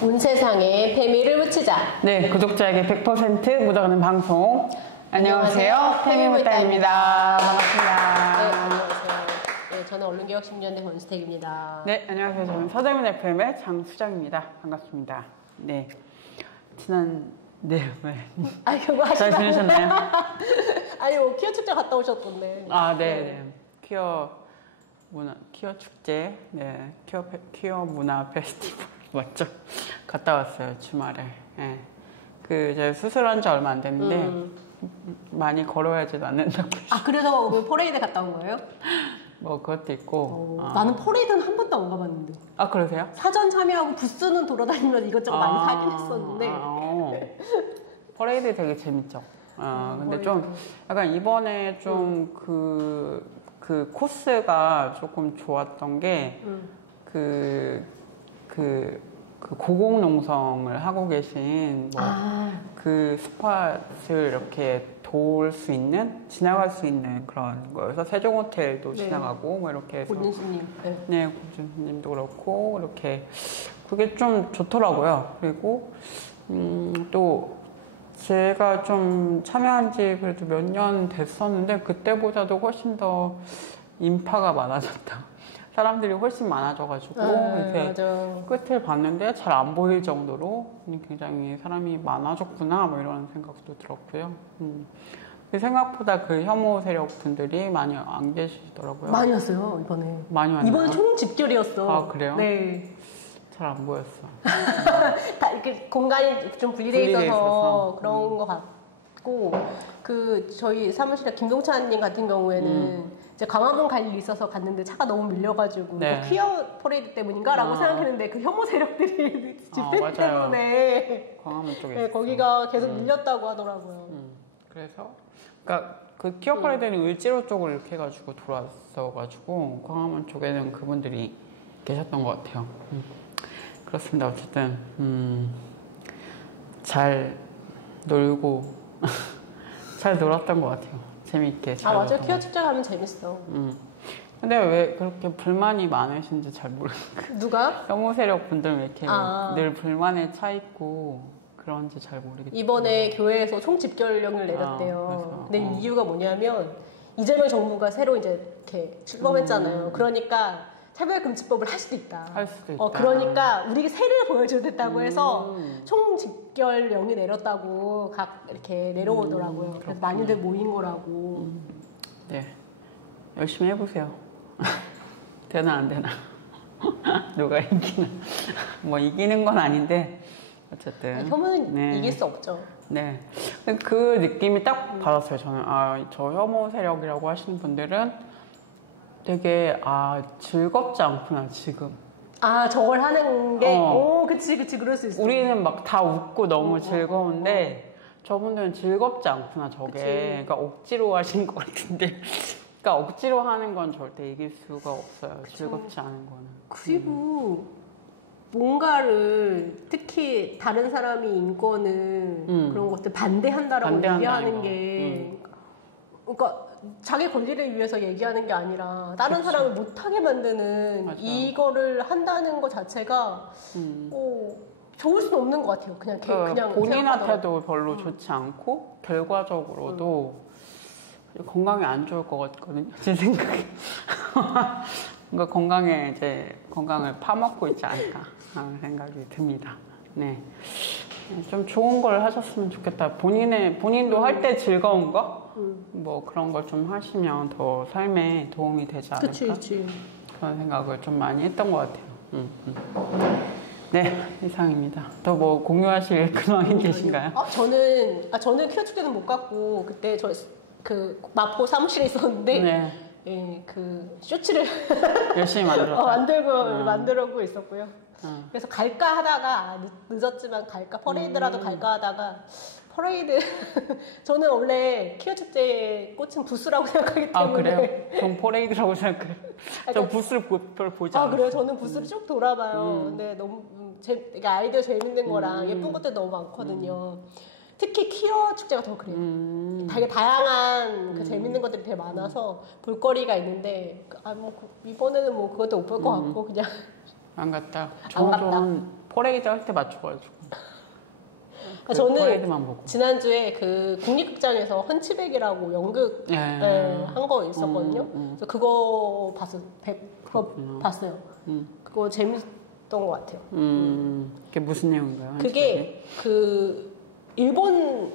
온 세상에 페미를 묻히자. 네, 구독자에게 100% 묻어가는 방송. 안녕하세요, 페미묻다입니다. 반갑습니다. 네, 안녕하세요. 네, 저는 언론개혁심리연대 권수택입니다. 네, 안녕하세요. 저는 서대문 FM의 장수정입니다. 반갑습니다. 네, 네. 아, 그거 잘 지내셨나요? 아니, 뭐 키어 축제 갔다 오셨던데. 아, 네. 퀴어 축제, 네, 퀴어 문화 페스티벌 맞죠? 갔다 왔어요, 주말에. 네. 제가 수술한 지 얼마 안 됐는데 많이 걸어야지 낫는다고. 아, 그래서 그 퍼레이드 갔다 온 거예요? 뭐 그것도 있고. 나는 퍼레이드는 한 번도 안 가봤는데. 아, 그러세요? 사전 참여하고 부스는 돌아다니면서 이것저것 많이 사긴 했었는데. 퍼레이드 되게 재밌죠. 근데 좀 약간 이번에 좀 그 코스가 조금 좋았던 게 고공농성을 하고 계신 그 스팟을 이렇게 지나갈 수 있는 그런 거여서 세종호텔도 지나가고 뭐 이렇게 해서 고진수님. 네, 고진수님도 그렇고 이렇게 그게 좀 좋더라고요. 그리고 또 제가 좀 참여한 지 그래도 몇 년 됐었는데 그때보다도 훨씬 더 인파가 많아졌다. 사람들이 훨씬 많아져가지고 이렇게 맞아. 끝을 봤는데 잘 안 보일 정도로 굉장히 사람이 많아졌구나 뭐 이런 생각도 들었고요. 생각보다 그 혐오 세력 분들이 많이 안 계시더라고요. 많이 왔어요, 이번에. 많이 왔나요? 이번에 총 집결이었어. 아, 그래요? 네. 잘 안 보였어. 다 이렇게 공간이 좀 분리돼 있어서 그런 것 같고, 저희 사무실에 김동찬님 같은 경우에는 이제 광화문 갈 일이 있어서 갔는데 차가 너무 밀려가지고 네. 퀴어 퍼레이드 때문인가라고 생각했는데 그 혐오 세력들이 집회 때문에 광화문 쪽에 네, 거기가 계속 밀렸다고 하더라고요. 그래서 그러니까 그 퀴어 퍼레이드는 을지로 쪽을 이렇게 해가지고 돌아왔어가지고 광화문 쪽에는 그분들이 계셨던 것 같아요. 그렇습니다. 어쨌든 잘 놀고 잘 놀았던 것 같아요. 재밌게 잘 맞아요. 퀴어 축제 가면 재밌어. 근데 왜 그렇게 불만이 많으신지 잘 모르겠어요. 누가? 혐오 세력 분들 왜 이렇게 늘 불만에 차 있고 그런지 잘 모르겠어요. 이번에 교회에서 총 집결령을 내렸대요. 근데 이유가 뭐냐면 이재명 정부가 새로 이제 이렇게 출범했잖아요. 그러니까 차별금지법을 할 수도 있다. 할 수도 있다. 그러니까 우리가 새를 보여주겠다고 해서 총 집결령이 내렸다고 이렇게 내려오더라고요. 그래서 많이들 모인 거라고. 네, 열심히 해보세요. 되나 안 되나. 누가 이기나. 뭐 이기는 건 아닌데 어쨌든. 혐오는 이길 수 없죠. 네, 그 느낌이 딱 받았어요. 저는 저 혐오 세력이라고 하시는 분들은 되게 즐겁지 않구나 지금. 저걸 하는 게 그치 그럴 수 있어. 우리는 막 다 웃고 너무 즐거운데 저분들은 즐겁지 않구나 저게. 그치. 그러니까 억지로 하신 것 같은데. 그러니까 억지로 하는 건 절대 이길 수가 없어요. 그쵸. 즐겁지 않은 거는. 그리고 뭔가를 특히 다른 사람이 인권을 그런 것들 반대한다라고 얘기하는 게 그러니까 자기 권리를 위해서 얘기하는 게 아니라 다른 사람을 못하게 만드는 맞아. 이거를 한다는 것 자체가 좋을 수는 없는 것 같아요. 그냥 본인한테도 별로 좋지 않고 결과적으로도 건강에 안 좋을 것 같거든요. 제 생각에. 그러니까 건강을 파먹고 있지 않을까 하는 생각이 듭니다. 네. 좀 좋은 걸 하셨으면 좋겠다. 본인도 할 때 즐거운 거? 뭐 그런 걸 좀 하시면 더 삶에 도움이 되지 않을까? 그치. 그런 생각을 좀 많이 했던 것 같아요. 네, 이상입니다. 더 뭐 공유하실 근황이 계신가요? 저는 퀴어 축제는 못 갔고 그때 마포 사무실에 있었는데 쇼츠를 열심히 만들었다. 만들고 있었고요. 그래서 갈까 하다가 늦었지만 퍼레이드라도 갈까 하다가 퍼레이드 저는 원래 퀴어 축제의 꽃은 부스라고 생각하기 때문에. 그래요? 전 퍼레이드라고 생각해요. 저 부스를 별 보지 않아요. 그래요? 저는 부스를 쭉 돌아봐요. 근데 너무 아이디어 재밌는 거랑 예쁜 것들 너무 많거든요. 특히 퀴어 축제가 더 그래요. 되게 다양한 그 재밌는 것들이 되게 많아서 볼거리가 있는데 이번에는 뭐 그것도 못 볼 것 같고 그냥 안 갔다. 안 갔다. 저는 퍼레이드 할 때 맞춰가지고. 저는 퍼레이드만 보고. 지난주에 그 국립극장에서 헌치백이라고 연극 한 거 있었거든요. 그래서 그거 봤어요. 그거 재밌었던 것 같아요. 그게 무슨 내용인가요? 그게 그 일본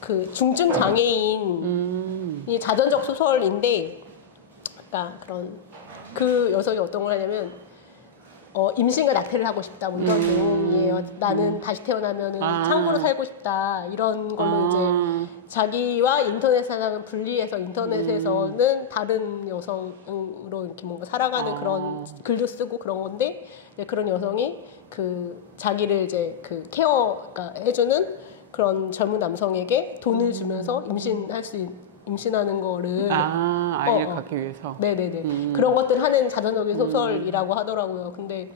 그 중증 장애인이 자전적 소설인데, 그러니까 그런 그 여성이 어떤 걸 하냐면 임신과 낙태를 하고 싶다 뭐 이런 내용이에요. 나는 다시 태어나면은 창고로 살고 싶다 이런 걸로 이제 자기와 인터넷 세상을 분리해서 인터넷에서는 다른 여성으로 이렇게 뭔가 살아가는 그런 글도 쓰고 그런 건데, 이제 그런 여성이 그 자기를 이제 그 케어가 해주는 그런 젊은 남성에게 돈을 주면서 임신하는 거를 아이를 갖기 위해서. 네네네. 그런 것들 하는 자전적인 소설이라고 하더라고요. 근데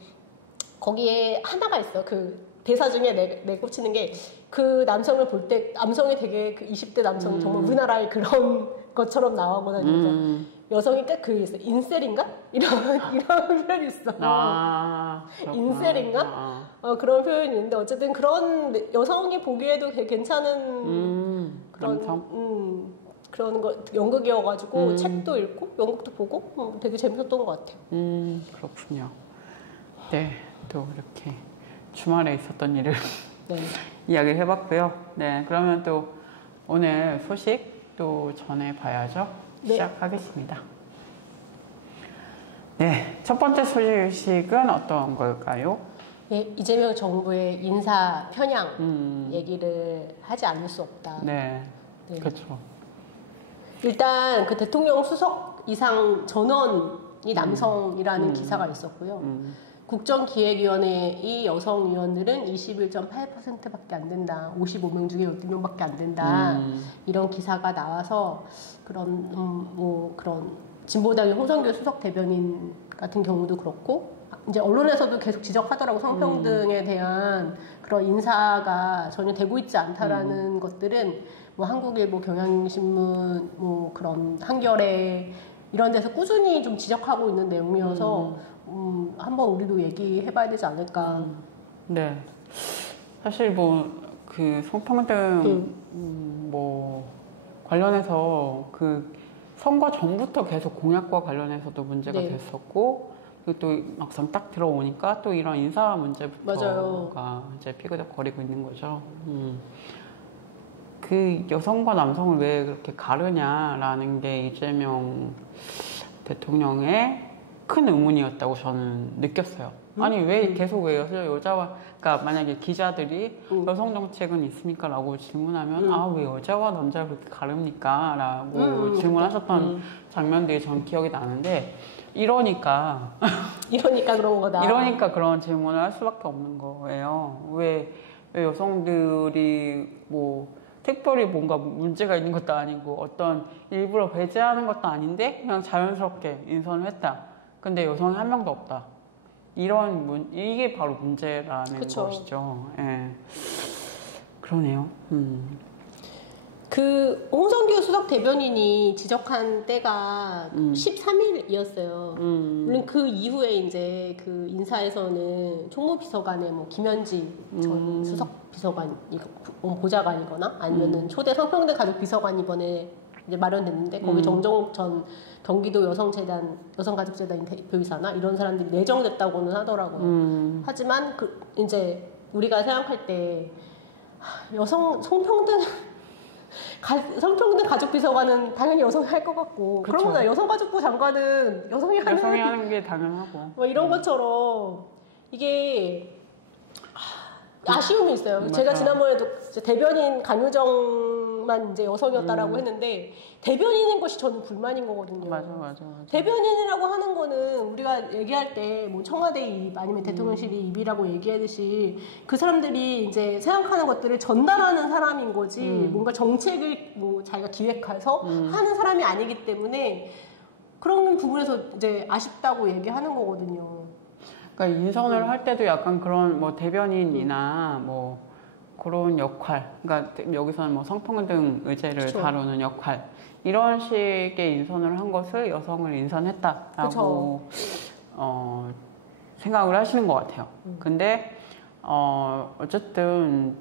거기에 하나가 있어. 그 대사 중에 내 꽂히는 게, 그 남성을 볼 때 남성이 되게 그 20대 남성 정말 우리나라의 그런 것처럼 나오거나 그래서 여성이 딱 그 있어. 인셀인가? 이런 표현이 있어. 인셀인가? 그런 표현이 있는데 어쨌든 그런 여성이 보기에도 되게 괜찮은 그런 그런 거 연극이어가지고 책도 읽고 연극도 보고 되게 재밌었던 것 같아요. 그렇군요. 네, 또 이렇게 주말에 있었던 일을 이야기를 해봤고요. 네, 그러면 또 오늘 소식 또 전해봐야죠. 시작하겠습니다. 네, 첫 번째 소식은 어떤 걸까요? 네, 이재명 정부의 인사 편향 얘기를 하지 않을 수 없다. 네. 그렇죠. 일단 그 대통령 수석 이상 전원이 남성이라는 기사가 있었고요. 국정기획위원회의 여성 위원들은 21.8%밖에 안 된다. 55명 중에 12명밖에 안 된다. 이런 기사가 나와서 그런 진보당의 홍성교 수석 대변인 같은 경우도 그렇고, 이제 언론에서도 계속 지적하더라고. 성평등에 대한 그런 인사가 전혀 되고 있지 않다라는 것들은 뭐 한국일보, 경향신문, 뭐 그런 한겨레 이런 데서 꾸준히 좀 지적하고 있는 내용이어서 한번 우리도 얘기해봐야 되지 않을까. 네. 사실 뭐 그 성평등 뭐 관련해서 그 선거 전부터 계속 공약과 관련해서도 문제가 됐었고, 그리고 또 막상 딱 들어오니까 또 이런 인사 문제부터가 이제 피그덕거리고 있는 거죠. 그 여성과 남성을 왜 그렇게 가르냐라는 게 이재명 대통령의 큰 의문이었다고 저는 느꼈어요. 아니 왜 계속 왜 여자와, 그러니까 만약에 기자들이 여성 정책은 있습니까? 라고 질문하면 왜 여자와 남자를 그렇게 가릅니까? 라고 질문하셨던 장면들이 전 기억이 나는데, 이러니까 그런 거다. 이러니까 그런 질문을 할 수밖에 없는 거예요. 왜 여성들이 뭐 특별히 뭔가 문제가 있는 것도 아니고 어떤 일부러 배제하는 것도 아닌데 그냥 자연스럽게 인선을 했다. 근데 여성이 한 명도 없다. 이게 바로 문제라는 것이죠. 예. 그러네요. 그 홍성규 수석 대변인이 지적한 때가 13일이었어요. 물론 그 이후에 이제 그 인사에서는 총무비서관의 뭐 김현지 전 수석 비서관 보좌관이거나 아니면은 초대 성평등 가족 비서관 이번에 이제 마련됐는데 거기 정정욱 전 경기도 여성가족재단 대표이사나 이런 사람들이 내정됐다고는 하더라고요. 하지만 그 이제 우리가 생각할 때 성평등 가족비서관은 당연히 여성이 할 것 같고, 그러면 여성가족부 장관은 여성이 하는 게 당연하고, 뭐 이런 것처럼 이게 아쉬움이 있어요. 맞아요. 제가 지난번에도 대변인 강유정만 이제 여성이었다라고 했는데, 대변인인 것이 저는 불만인 거거든요. 맞아. 대변인이라고 하는 거는 우리가 얘기할 때 뭐 청와대 입 아니면 대통령실이 입이라고 얘기하듯이 그 사람들이 이제 생각하는 것들을 전달하는 사람인 거지, 뭔가 정책을 뭐 자기가 기획해서 하는 사람이 아니기 때문에 그런 부분에서 이제 아쉽다고 얘기하는 거거든요. 그러니까 인선을 할 때도 약간 그런 뭐 대변인이나 뭐 그런 역할, 그러니까 여기서는 뭐 성평등 의제를 다루는 역할, 이런 식의 인선을 한 것을 여성을 인선했다라고 생각을 하시는 것 같아요. 근데 어쨌든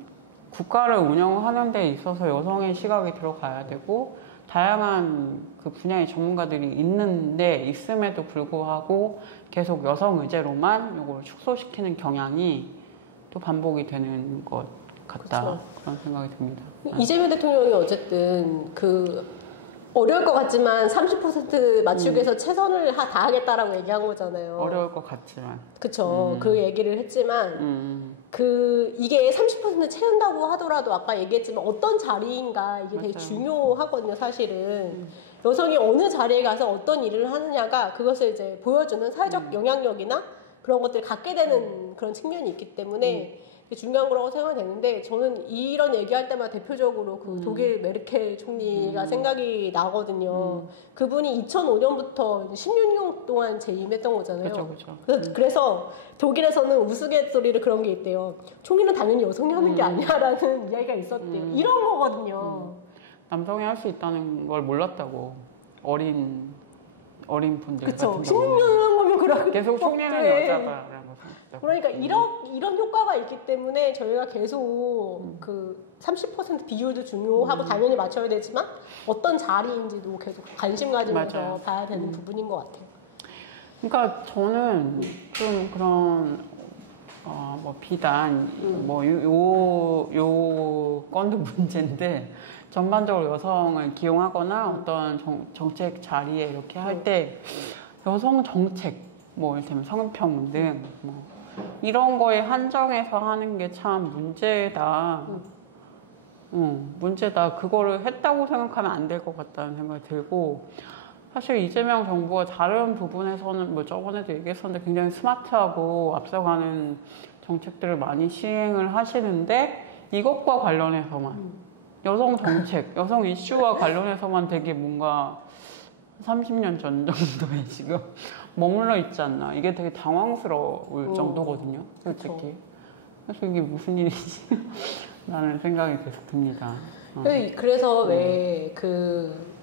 국가를 운영하는 데 있어서 여성의 시각이 들어가야 되고 다양한 그 분야의 전문가들이 있는데 있음에도 불구하고 계속 여성 의제로만 이걸 축소시키는 경향이 또 반복이 되는 것 같다. 그쵸. 그런 생각이 듭니다. 이재명 대통령이 어쨌든 어려울 것 같지만 30% 맞추기 위해서 최선을 다 하겠다라고 얘기한 거잖아요. 어려울 것 같지만. 그쵸. 그 얘기를 했지만, 이게 30% 채운다고 하더라도 아까 얘기했지만 어떤 자리인가 이게 되게 맞아요. 중요하거든요, 사실은. 여성이 어느 자리에 가서 어떤 일을 하느냐가 그것을 이제 보여주는 사회적 영향력이나 그런 것들을 갖게 되는 그런 측면이 있기 때문에 그게 중요한 거라고 생각되는데 저는 이런 얘기할 때마다 대표적으로 그 독일 메르켈 총리가 생각이 나거든요. 그분이 2005년부터 16년 동안 재임했던 거잖아요. 그렇죠. 그래서 독일에서는 우스갯소리를 그런 게 있대요. 총리는 당연히 여성이 하는 게 아니야라는 이야기가 있었대요. 이런 거거든요. 남성이 할 수 있다는 걸 몰랐다고 어린 분들 그쵸. 같은 16년 한 거면 그렇게 계속 총리는 여자다라고 그러니까 이런 효과가 있기 때문에 저희가 계속 그 30% 비율도 중요하고 당연히 맞춰야 되지만 어떤 자리인지도 계속 관심 가지면서 맞아요. 봐야 되는 부분인 것 같아요. 그러니까 저는 좀 그런 뭐 비단 요 건도 문제인데 전반적으로 여성을 기용하거나 어떤 정책 자리에 이렇게 할 때 여성 정책 뭐 이를테면 성평등 등 뭐 이런 거에 한정해서 하는 게 참 문제다. 문제다. 그거를 했다고 생각하면 안 될 것 같다는 생각이 들고 사실 이재명 정부가 다른 부분에서는 뭐 저번에도 얘기했었는데 굉장히 스마트하고 앞서가는 정책들을 많이 시행을 하시는데 이것과 관련해서만 여성 정책, 여성 이슈와 관련해서만 되게 뭔가 30년 전 정도에 지금 머물러 있지 않나. 이게 되게 당황스러울 정도거든요, 솔직히. 그쵸. 그래서 이게 무슨 일이지? 라는 생각이 계속 듭니다. 그래서 왜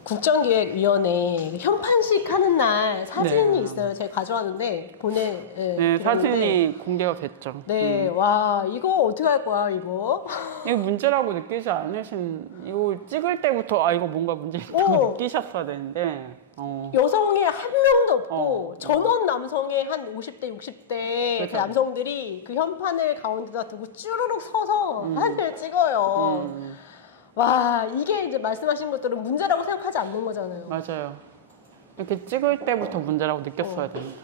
국정기획위원회 현판식 하는 날 사진이 있어요. 제가 가져왔는데 네, 사진이 공개가 됐죠. 네, 와 이거 어떻게 할 거야 이거? 이거 문제라고 느끼지 않으신 이거 찍을 때부터 이거 뭔가 문제 있다고 느끼셨어야 되는데 여성이 한 명도 없고 전원 남성의 한 50대 60대 그렇죠. 그 남성들이 그 현판을 가운데다 두고 쭈루룩 서서 사진을 찍어요. 와 이게 이제 말씀하신 것들은 문제라고 생각하지 않는 거잖아요. 맞아요. 이렇게 찍을 때부터 문제라고 느꼈어야 됩니다.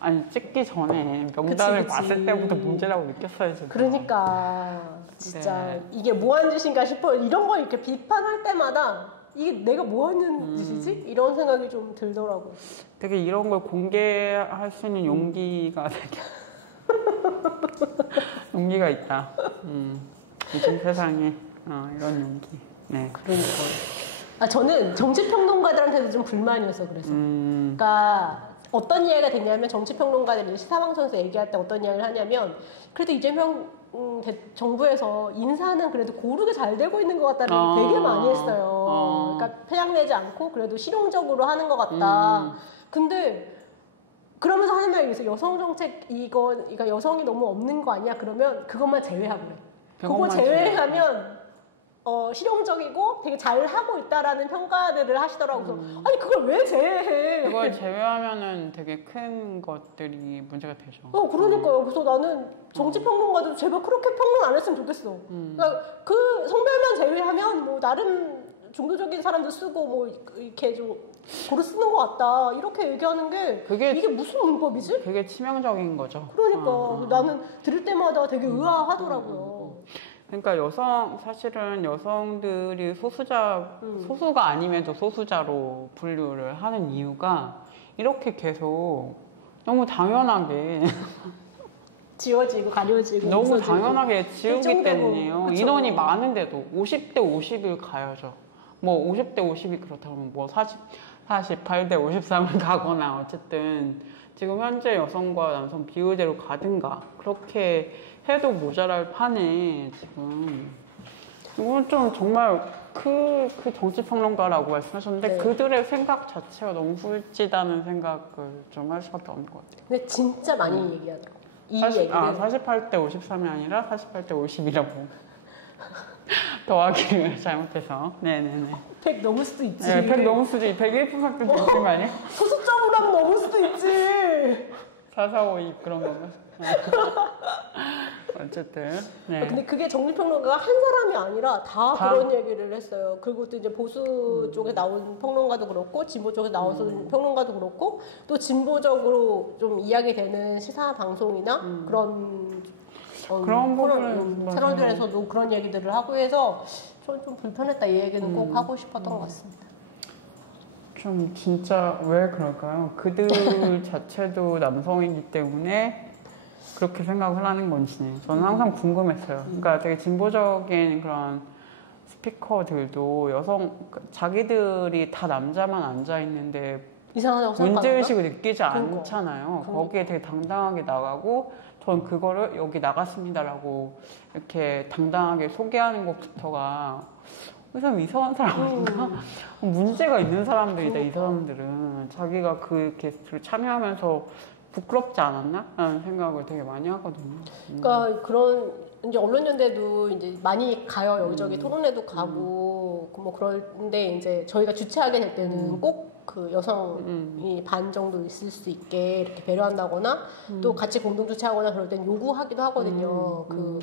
아니 찍기 전에 명단을 그치. 봤을 때부터 문제라고 느꼈어야죠. 그러니까 진짜 네. 이게 뭐 하는 짓인가 싶어요. 이런 거 이렇게 비판할 때마다 이게 내가 뭐 하는 짓이지? 이런 생각이 좀 들더라고요. 되게 이런 걸 공개할 수 있는 용기가 되게 용기가 있다. 요즘 세상에 이런 용기. 네. 그러니까 저는 정치평론가들한테도 좀 불만이어서 그래서. 그러니까 어떤 이야기가 됐냐면 정치평론가들이 시사방송에서 얘기할 때 어떤 이야기를 하냐면 그래도 이재명 정부에서 인사는 그래도 고르게 잘 되고 있는 것 같다는 얘기 되게 많이 했어요. 그러니까 편향내지 않고 그래도 실용적으로 하는 것 같다. 근데 그러면서 하는 말이 있어요. 여성 정책 그러니까 여성이 너무 없는 거 아니야? 그러면 그것만 제외하고 그래. 그거 제외하면 실용적이고 되게 잘 하고 있다라는 평가들을 하시더라고요. 그래서 아니 그걸 왜 제외해? 그걸 제외하면은 되게 큰 것들이 문제가 되죠. 그러니까요. 그래서 나는 정치평론가도 제발 그렇게 평론 안 했으면 좋겠어. 그러니까 그 성별만 제외하면 뭐 나름 중도적인 사람도 쓰고 뭐 이렇게 좀 고루 쓰는 것 같다 이렇게 얘기하는 게 이게 무슨 문법이지? 그게 치명적인 거죠. 그러니까 나는 들을 때마다 되게 의아하더라고요. 그러니까 사실은 여성들이 소수가 아님에도 소수자로 분류를 하는 이유가 이렇게 계속 너무 당연하게 지워지고 가려지고 너무 없어지고. 당연하게 지우기 때문이에요. 그쵸. 인원이 많은데도 50대 50을 가야죠. 뭐 50대 50이 그렇다면 뭐 48대 53을 가거나 어쨌든 지금 현재 여성과 남성 비율대로 가든가 그렇게 해도 모자랄 판에 지금 이건 좀 정말 그 정치평론가라고 말씀하셨는데 그들의 생각 자체가 너무 훌지다는 생각을 좀 할 수밖에 없는 것 같아요. 근데 진짜 많이 얘기하더라고요. 이 얘기를 48대 53이 아니라 48대 50이라고 더하기를 잘못해서. 네네네. 100 넘을 수도 있지. 네, 100 넘을 수도 있지. 101% 되는 거 아니야? 소수점으로 하면 넘을 수도 있지. 4452 그런 건가? 어쨌든. 네. 근데 그게 정리평론가가 한 사람이 아니라 다 그런 얘기를 했어요. 그리고 또 이제 보수 쪽에 나온 평론가도 그렇고 진보 쪽에 나온 평론가도 그렇고 또 진보적으로 좀 이야기되는 시사 방송이나 그런 부분은 채널들에서도 그런 얘기들을 하고 해서 저는 좀 불편했다. 이 얘기는 꼭 하고 싶었던 것 같습니다. 좀 진짜 왜 그럴까요? 그들 자체도 남성이기 때문에 그렇게 생각을 하는 건지 저는 항상 궁금했어요. 그러니까 되게 진보적인 그런 스피커들도 자기들이 다 남자만 앉아 있는데 이상하다고 생각하는 문제의식을 느끼지 않잖아요. 거기에 되게 당당하게 나가고 전 그거를 여기 나갔습니다라고 이렇게 당당하게 소개하는 것부터가 이 사람 이상한 사람 아닌가? 문제가 있는 사람들이다. 이 사람들은 자기가 그 게스트를 참여하면서 부끄럽지 않았나? 라는 생각을 되게 많이 하거든요. 그러니까 그런 이제 언론연대도 이제 많이 가요. 여기저기 토론회도 가고 뭐 그런데 이제 저희가 주최하게 될 때는 꼭 그 여성이 반 정도 있을 수 있게 이렇게 배려한다거나 또 같이 공동 주최하거나 그럴 땐 요구하기도 하거든요. 그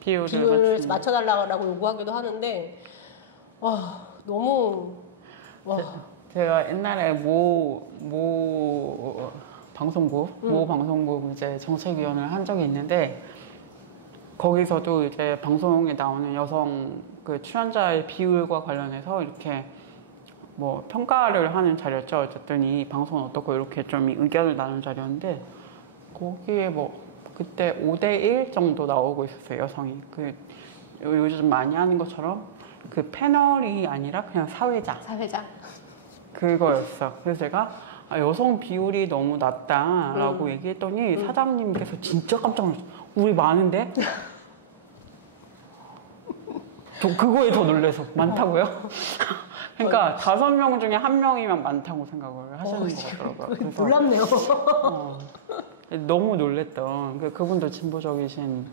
비율을 맞춰달라고 요구하기도 하는데 와 너무 와. 제가 옛날에 모 방송국 이제 정책위원을 한 적이 있는데 거기서도 이제 방송에 나오는 여성 그 출연자의 비율과 관련해서 이렇게 뭐 평가를 하는 자리였죠. 어쨌든 이 방송은 어떻고 이렇게 좀 의견을 나눈 자리였는데 거기에 뭐 그때 5대1 정도 나오고 있었어요. 여성이 그 요즘 많이 하는 것처럼 그 패널이 아니라 그냥 사회자 그거였어. 그래서 제가 여성 비율이 너무 낮다라고 얘기했더니 사장님께서 진짜 깜짝 놀랐어요. 우리 많은데? 저 그거에 더 놀라서 많다고요? 그러니까 5명 중에 1명이면 많다고 생각을 하시는 것 같더라고요. 그래서, 놀랍네요. 너무 놀랬던 그분도 진보적이신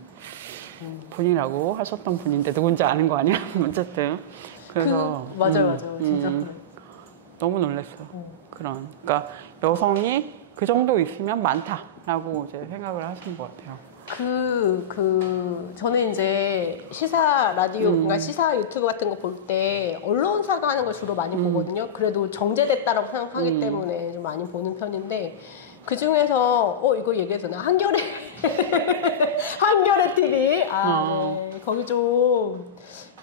분이라고 하셨던 분인데 누군지 아는 거 아니야? 어쨌든 그래서 맞아요. 진짜 너무 놀랐어요. 그러니까 여성이 그 정도 있으면 많다라고 이제 생각을 하시는 것 같아요. 저는 이제 시사 라디오, 그러니까 시사 유튜브 같은 거 볼 때 언론사가 하는 걸 주로 많이 보거든요. 그래도 정제됐다라고 생각하기 때문에 좀 많이 보는 편인데 그 중에서 이거 얘기해도 되나? 한겨레 TV 네. 거기 좀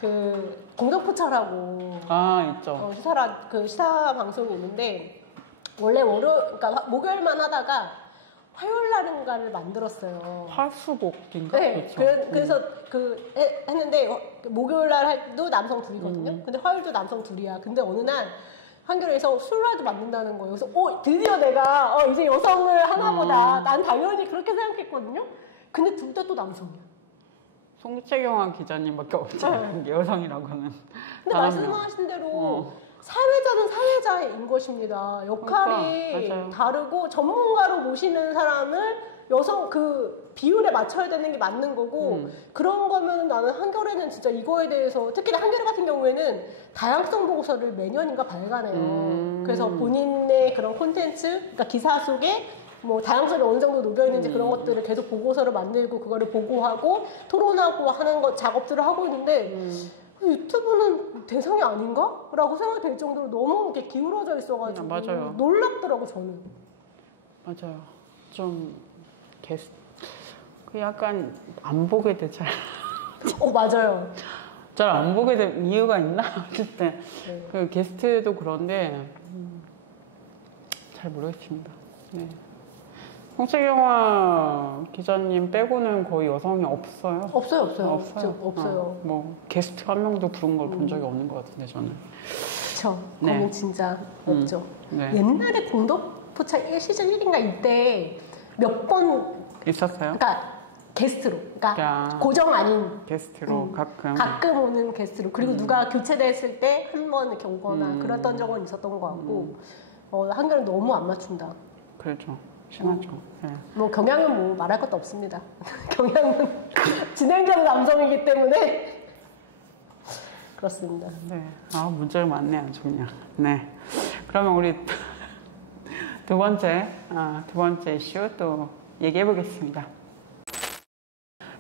그 공동포차라고 있죠. 시사 방송이 있는데 원래 그러니까 목요일만 하다가 화요일 날인가를 만들었어요. 화수목인가? 네. 그래서 했는데 목요일 날도 남성 둘이거든요. 근데 화요일도 남성 둘이야. 근데 어느 날 한겨레에서 수요일날도 만든다는 거예요. 그래서 드디어 내가 이제 여성을 하나보다. 난 당연히 그렇게 생각했거든요. 근데 둘 다 또 남성이야. 송채경화 기자님밖에 없잖아요. 여성이라고는. 근데 말씀하신 대로 사회자는 사회자인 것입니다. 역할이 그러니까, 다르고 전문가로 모시는 사람을 여성 그 비율에 맞춰야 되는 게 맞는 거고 그런 거면 나는 한겨레는 진짜 이거에 대해서 특히 한겨레 같은 경우에는 다양성 보고서를 매년인가 발간해요. 그래서 본인의 그런 콘텐츠, 그러니까 기사 속에 뭐 다양성이 어느 정도 녹여 있는지 그런 것들을 계속 보고서를 만들고 그거를 보고하고 토론하고 하는 작업들을 하고 있는데 유튜브는 대상이 아닌가? 라고 생각이 될 정도로 너무 이렇게 기울어져 있어가지고 맞아요. 놀랍더라고 저는. 맞아요. 좀 약간 안 보게 되잖아요. 맞아요. 잘 안 보게 된 이유가 있나? 어쨌든 그 게스트도 그런데 잘 모르겠습니다. 네. 송채경화 기자님 빼고는 거의 여성이 없어요. 없어요. 뭐 게스트 한 명도 부른 걸 본 적이 없는 것 같은데 저는. 그렇죠. 거긴 진짜 없죠. 네. 옛날에 공동포차 시즌 1인가 이때 몇 번 있었어요? 그러니까 게스트로, 그러니까 고정 아닌 게스트로 가끔 오는 게스트로 그리고 누가 교체됐을 때 한 번 이렇게 오거나 그랬던 적은 있었던 것 같고 한결은 너무 안 맞춘다. 그렇죠. 심하죠. 네. 뭐 경향은 뭐 말할 것도 없습니다. 경향은 진행적 남성이기 때문에 그렇습니다. 네. 아, 문제가 많네요, 아주 그냥. 네. 그러면 우리 두 번째 이슈 또 얘기해 보겠습니다.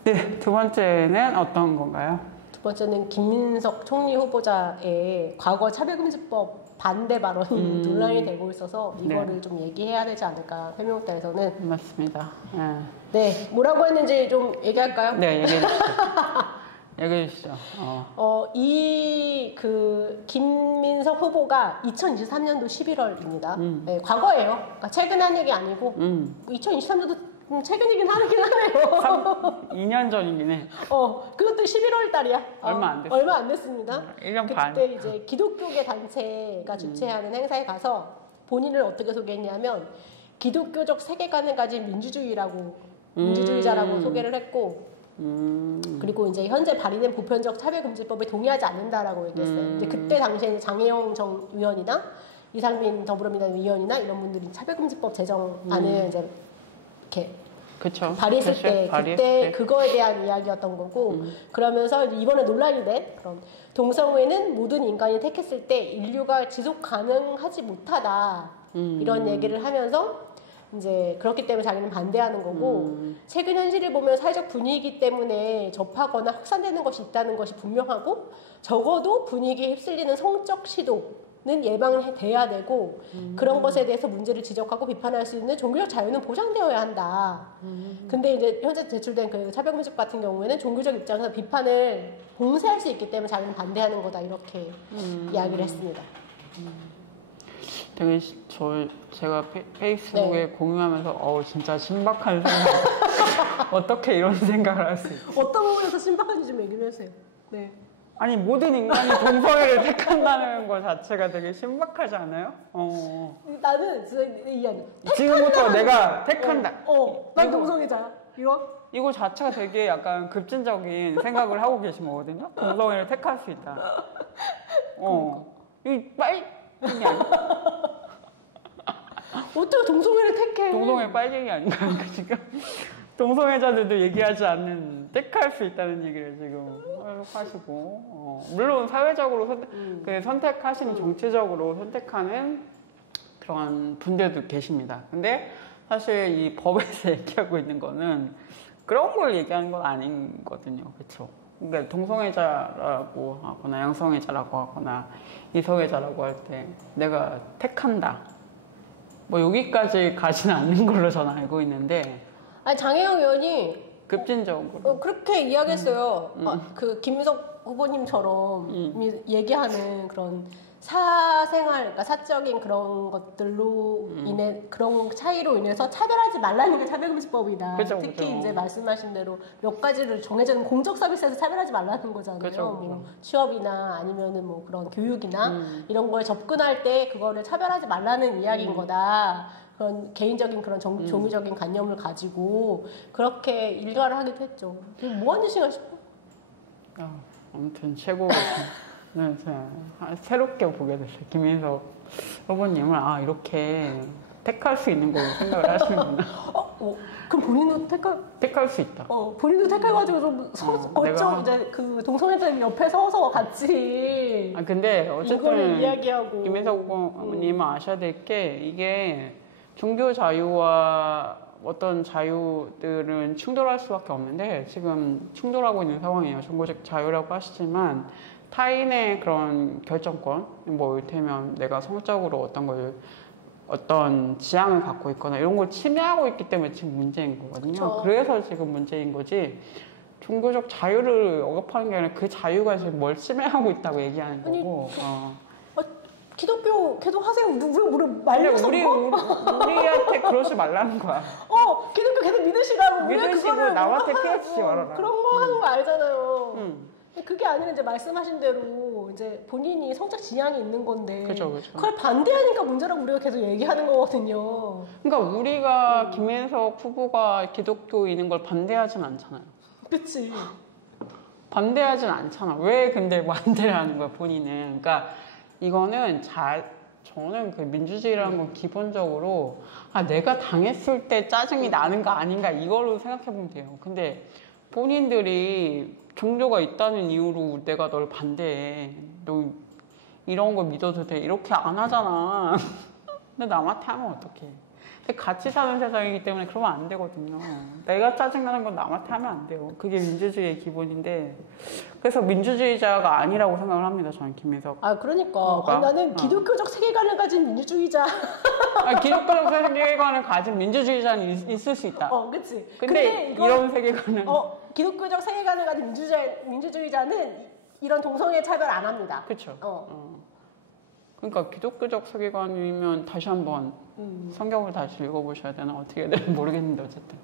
네, 두 번째는 어떤 건가요? 두 번째는 김민석 총리 후보자의 과거 차별금지법 반대 발언이 논란이 되고 있어서 이거를 좀 얘기해야 되지 않을까, 새누리당에서는. 맞습니다. 네. 네, 뭐라고 했는지 좀 얘기할까요? 네, 얘기해 주시죠. 얘기해 주시죠. 김민석 후보가 2023년도 11월입니다. 네, 과거예요. 그러니까 최근 한 얘기 아니고 2023년도 최근이긴 하네요. 2년 전이긴 해. 그것도 11월 달이야. 얼마 안 됐어요. 얼마 안 됐습니다. 1년 반. 그때 이제 기독교계 단체가 주최하는 행사에 가서 본인을 어떻게 소개했냐면 기독교적 세계관을 가진 민주주의자라고 소개를 했고, 그리고 이제 현재 발의된 보편적 차별금지법에 동의하지 않는다라고 얘기했어요. 이제 그때 당시에는 장혜영 전 의원이나 이상민 더불어민주당 의원이나 이런 분들이 차별금지법 제정안을 이제 이렇게 그쵸. 발의했을 때 발의했을 그때 때. 그거에 대한 이야기였던 거고, 그러면서 이번에 논란이 된 그런 동성애는 모든 인간이 택했을 때 인류가 지속 가능하지 못하다 이런 얘기를 하면서 이제 그렇기 때문에 자기는 반대하는 거고, 최근 현실을 보면 사회적 분위기 때문에 접하거나 확산되는 것이 있다는 것이 분명하고, 적어도 분위기에 휩쓸리는 성적 시도는 예방돼야 되고, 그런 것에 대해서 문제를 지적하고 비판할 수 있는 종교적 자유는 보장되어야 한다. 근데 이제 현재 제출된 그 차별금지법 같은 경우에는 종교적 입장에서 비판을 봉쇄할 수 있기 때문에 자기는 반대하는 거다, 이렇게 이야기를 했습니다. 되게 제가 페이스북에 공유하면서 진짜 신박한 생각. 어떻게 이런 생각을 할 수 있지? 어떤 부분에서 신박한지 좀 얘기를 해주세요. 네. 아니, 모든 인간이 동성애를 택한다는 것 자체가 되게 신박하지 않아요? 나는 진짜 이해하는. 지금부터 내가 택한다. 난 동성애자야. 이거 자체가 되게 약간 급진적인 생각을 하고 계신 거거든요. 동성애를 택할 수 있다. 이 빨갱이 아니야? 어떻게 동성애를 택해? 동성애 빨갱이 아닌가요? 지금 동성애자들도 얘기하지 않는 택할 수 있다는 얘기를 지금 하시고, 물론 사회적으로 선택하시는 정치적으로 선택하는 그런 분들도 계십니다. 근데 사실 이 법에서 얘기하고 있는 거는 그런 걸 얘기하는 건 아니거든요. 그렇죠? 그러니까 동성애자라고 하거나 양성애자라고 하거나 이성애자라고 할 때 내가 택한다, 뭐 여기까지 가지는 않는 걸로 저는 알고 있는데, 아니, 장혜영 의원이 급진적으로 그렇게 이야기했어요. 그 김민석 후보님처럼 얘기하는 그런 사생활, 그러니까 사적인 그런 것들로 인해, 그런 차이로 인해서 차별하지 말라는 게 차별금지법이다. 그쵸, 특히 그쵸. 이제 말씀하신 대로 몇 가지를 정해져는 공적 서비스에서 차별하지 말라는 거잖아요. 그쵸, 뭐 취업이나 아니면은 뭐 그런 교육이나 이런 거에 접근할 때 그거를 차별하지 말라는 이야기인 거다. 그런 개인적인 그런 종교적인 관념을 가지고 그렇게 일가를 하기도 했죠. 뭐 하는 짓인가 싶어. 아무튼 최고. 네, 새롭게 보게 됐어요. 김민석 후보님을 이렇게 택할 수 있는 걸로 생각을 하시는구나. 그럼 본인도 택할 수 있다. 본인도 택해가지고 좀 이제 그 동성애자들 옆에 서서 같이. 근데 어쨌든 이거를 이야기하고. 김민석 후보님은 아셔야 될 게, 이게 종교 자유와 어떤 자유들은 충돌할 수밖에 없는데 지금 충돌하고 있는 상황이에요. 종교적 자유라고 하시지만 타인의 그런 결정권, 뭐 이를테면 내가 성적으로 어떤 지향을 갖고 있거나 이런 걸 침해하고 있기 때문에 지금 문제인 거거든요. 그쵸. 그래서 지금 문제인 거지, 종교적 자유를 억압하는 게 아니라 그 자유가 지금 뭘 침해하고 있다고 얘기하는 거고. 기독교 하세요. 우리 말려서 우리한테 그러지 말라는 거야. 기독교 계속 믿으시라고. 믿으시고 나한테 피하지 말아라. 그런 거 하는 거 알잖아요. 그게 아니라 이제 말씀하신 대로 이제 본인이 성적 지향이 있는 건데, 그쵸. 그걸 반대하니까 문제라고 우리가 계속 얘기하는 거거든요. 그러니까 우리가 김민석 후보가 기독교인인 걸 반대하진 않잖아요. 그치. 반대하진 않잖아. 왜 근데 반대를 하는 거야, 본인은. 그러니까 이거는 저는 그 민주주의라는 건 기본적으로 내가 당했을 때 짜증이 나는 거 아닌가 이걸로 생각해 보면 돼요. 근데 본인들이 종교가 있다는 이유로 내가 널 반대해. 너 이런 거 믿어도 돼. 이렇게 안 하잖아. 근데 남한테 하면 어떡해. 근데 같이 사는 세상이기 때문에 그러면 안 되거든요. 내가 짜증나는 건 남한테 하면 안 돼요. 그게 민주주의의 기본인데. 그래서 민주주의자가 아니라고 생각을 합니다. 저는 김민석. 그러니까. 나는 기독교적 세계관을 가진 민주주의자. 기독교적 세계관을 가진 민주주의자는 있을 수 있다. 그치. 근데 이런 세계관은. 기독교적 세계관을 가진 민주주의자는 이런 동성애 차별 안 합니다. 그쵸. 그러니까 기독교적 세계관이면 다시 한번 성경을 다시 읽어보셔야 되나 어떻게 해야 되나 모르겠는데 어쨌든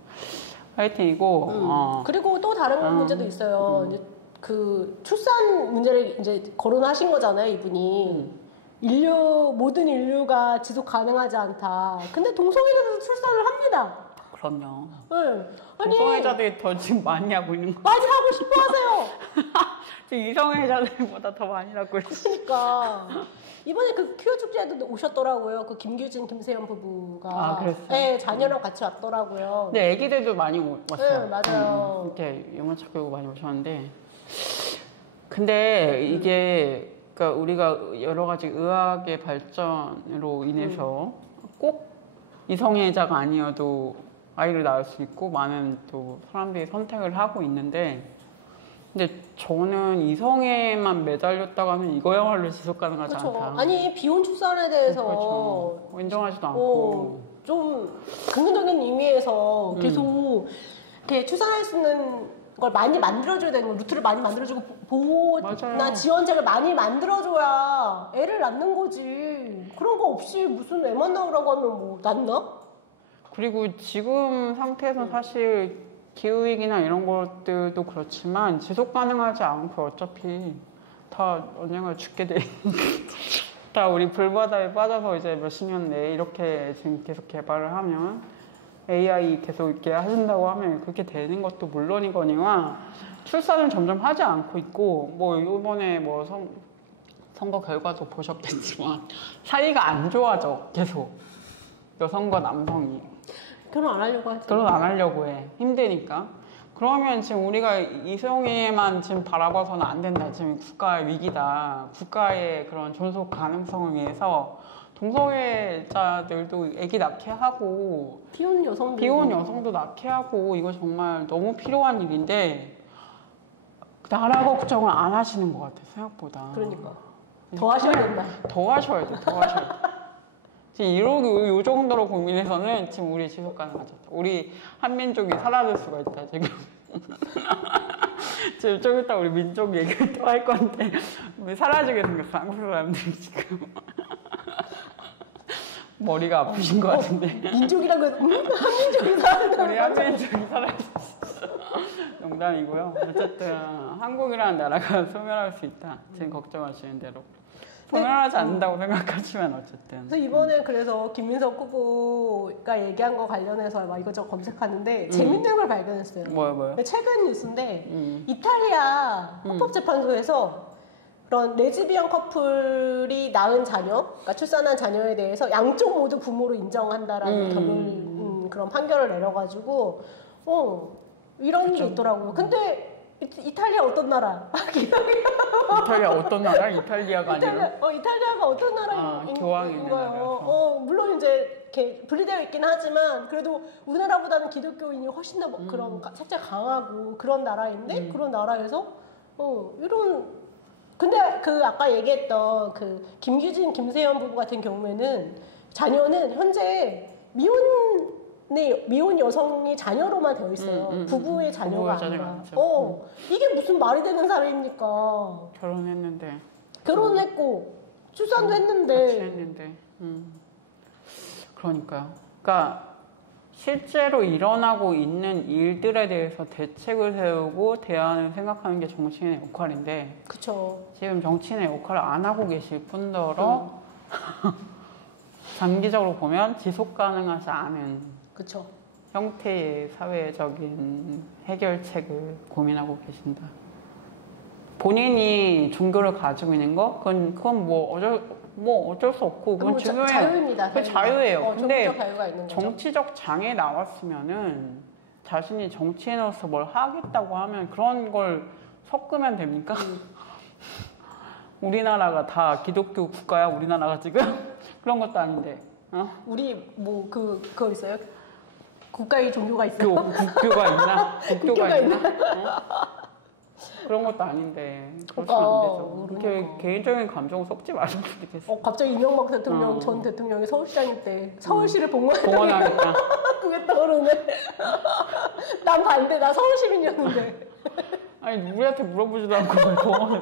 하여튼이고 그리고 또 다른 문제도 있어요. 이제 그 출산 문제를 이제 거론하신 거잖아요, 이분이. 모든 인류가 지속 가능하지 않다. 근데 동성애자들도 출산을 합니다. 그럼요. 네. 동성애자들이 더 지금 많이 하고 있는 거. 많이 하고 싶어 하세요. 지금 이성애자들보다 더 많이 하고 있어요. 그러니까. 이번에 그 퀴어 축제에도 오셨더라고요. 그 김규진, 김세연 부부가. 그랬어요? 네, 자녀랑 같이 왔더라고요. 근데 애기들도 많이 왔어요. 네, 맞아요. 이렇게 유모차 끌고 많이 오셨는데. 근데 이게, 그러니까 우리가 여러 가지 의학의 발전으로 인해서 꼭 이성애자가 아니어도 아이를 낳을 수 있고 많은 또 사람들이 선택을 하고 있는데 근데 저는 이성애만 매달렸다가는 이거야말로 지속 가능하지 않다. 아니 비혼 출산에 대해서 그렇죠. 인정하지도 않고 좀 긍정적인 의미에서 계속 이렇게 출산할 수 있는 걸 많이 만들어줘야 되는 거, 루트를 많이 만들어주고 보호나 지원책을 많이 만들어줘야 애를 낳는 거지. 그런 거 없이 무슨 애만 낳으라고 하면 뭐 낳나? 그리고 지금 상태에서는 사실 기후위기나 이런 것들도 그렇지만 지속 가능하지 않고 어차피 다 언젠가 죽게 돼. 다 우리 불바다에 빠져서 이제 몇십 년 내에 이렇게 지금 계속 개발을 하면 AI 계속 이렇게 하신다고 하면 그렇게 되는 것도 물론이거니와 출산을 점점 하지 않고 있고 뭐 이번에 뭐 선거 결과도 보셨겠지만 사이가 안 좋아져 계속 여성과 남성이. 결혼 안 하려고 하지. 결혼 안 하려고 해. 힘드니까. 그러면 지금 우리가 이성애만 지금 바라봐서는 안 된다. 지금 국가의 위기다. 국가의 그런 존속 가능성을 위해서 동성애자들도 아기 낳게 하고 비혼 여성도 낳게 하고 이거 정말 너무 필요한 일인데 나라 걱정을 안 하시는 것 같아 생각보다. 그러니까 더 하셔야 된다. 더 하셔야 돼. 지금 이 정도로 고민해서는 지금 우리 지속 가능하죠. 우리 한민족이 사라질 수가 있다 지금. 지금 좀 이따 우리 민족 얘기를 또 할 건데 우리 사라지게 생겼어 한국 사람들이 지금. 머리가 아프신 것 같은데. 민족이라고 해서 한민족이 사라진다. 우리 한민족이 사라졌어. 농담이고요. 어쨌든 한국이라는 나라가 소멸할 수 있다. 지금 걱정하시는 대로. 소멸하지 않는다고 생각하시면 어쨌든. 그래서 이번에 그래서 김민석 후보가 얘기한 거 관련해서 막 이것저것 검색하는데 재밌는 걸 발견했어요. 뭐요? 최근 뉴스인데 이탈리아 헌법재판소에서 그런 레즈비언 커플이 낳은 자녀, 그러니까 출산한 자녀에 대해서 양쪽 모두 부모로 인정한다라는 결론, 그런 판결을 내려가지고 이런 게 있더라고요. 근데 이탈리아 어떤 나라? 이탈리아 어떤 나라? 이탈리아가 아니라? 이탈리아가 어떤 나라인 교황이 있는 거예요. 물론 이제 이렇게 분리되어 있긴 하지만 그래도 우리나라보다는 기독교인이 훨씬 더 그런 살짝 강하고 그런 나라인데 그런 나라에서 이런 근데 그 아까 얘기했던 그 김규진, 김세연 부부 같은 경우에는 자녀는 현재 미혼 여성이 자녀로만 되어 있어요. 부부의 자녀가 아니라. 이게 무슨 말이 되는 사회입니까? 결혼했고 출산도 했는데. 같이 했는데. 그러니까요. 그러니까 실제로 일어나고 있는 일들에 대해서 대책을 세우고 대안을 생각하는 게 정치인의 역할인데. 그쵸. 지금 정치인의 역할을 안 하고 계실 뿐더러 장기적으로 보면 지속 가능하지 않은 그쵸. 형태의 사회적인 해결책을 고민하고 계신다. 본인이 종교를 가지고 있는 거, 그건 뭐 뭐 어쩔 수 없고 그건 중요해요. 자유입니다. 그 자유예요. 근데 정치적 자유가 있는 거죠. 정치적 장애 나왔으면은 자신이 정치인으로서 뭘 하겠다고 하면 그런 걸 섞으면 됩니까? 우리나라가 다 기독교 국가야, 우리나라가 지금? 그런 것도 아닌데. 어? 우리 뭐 그거 있어요? 국가의 종교가 있어요? 국교가 있나? 국교가 있나? 어? 그런 것도 아닌데 그러시면 안 되죠. 이렇게 개인적인 감정 섞지 말고 되겠어. 갑자기 이명박 대통령 전 대통령이 서울시장일 때 서울시를 봉헌하겠다. 그게 떠오르네. 난 반대. 나 서울시민이었는데. 아니 우리한테 물어보지도 않고 봉헌을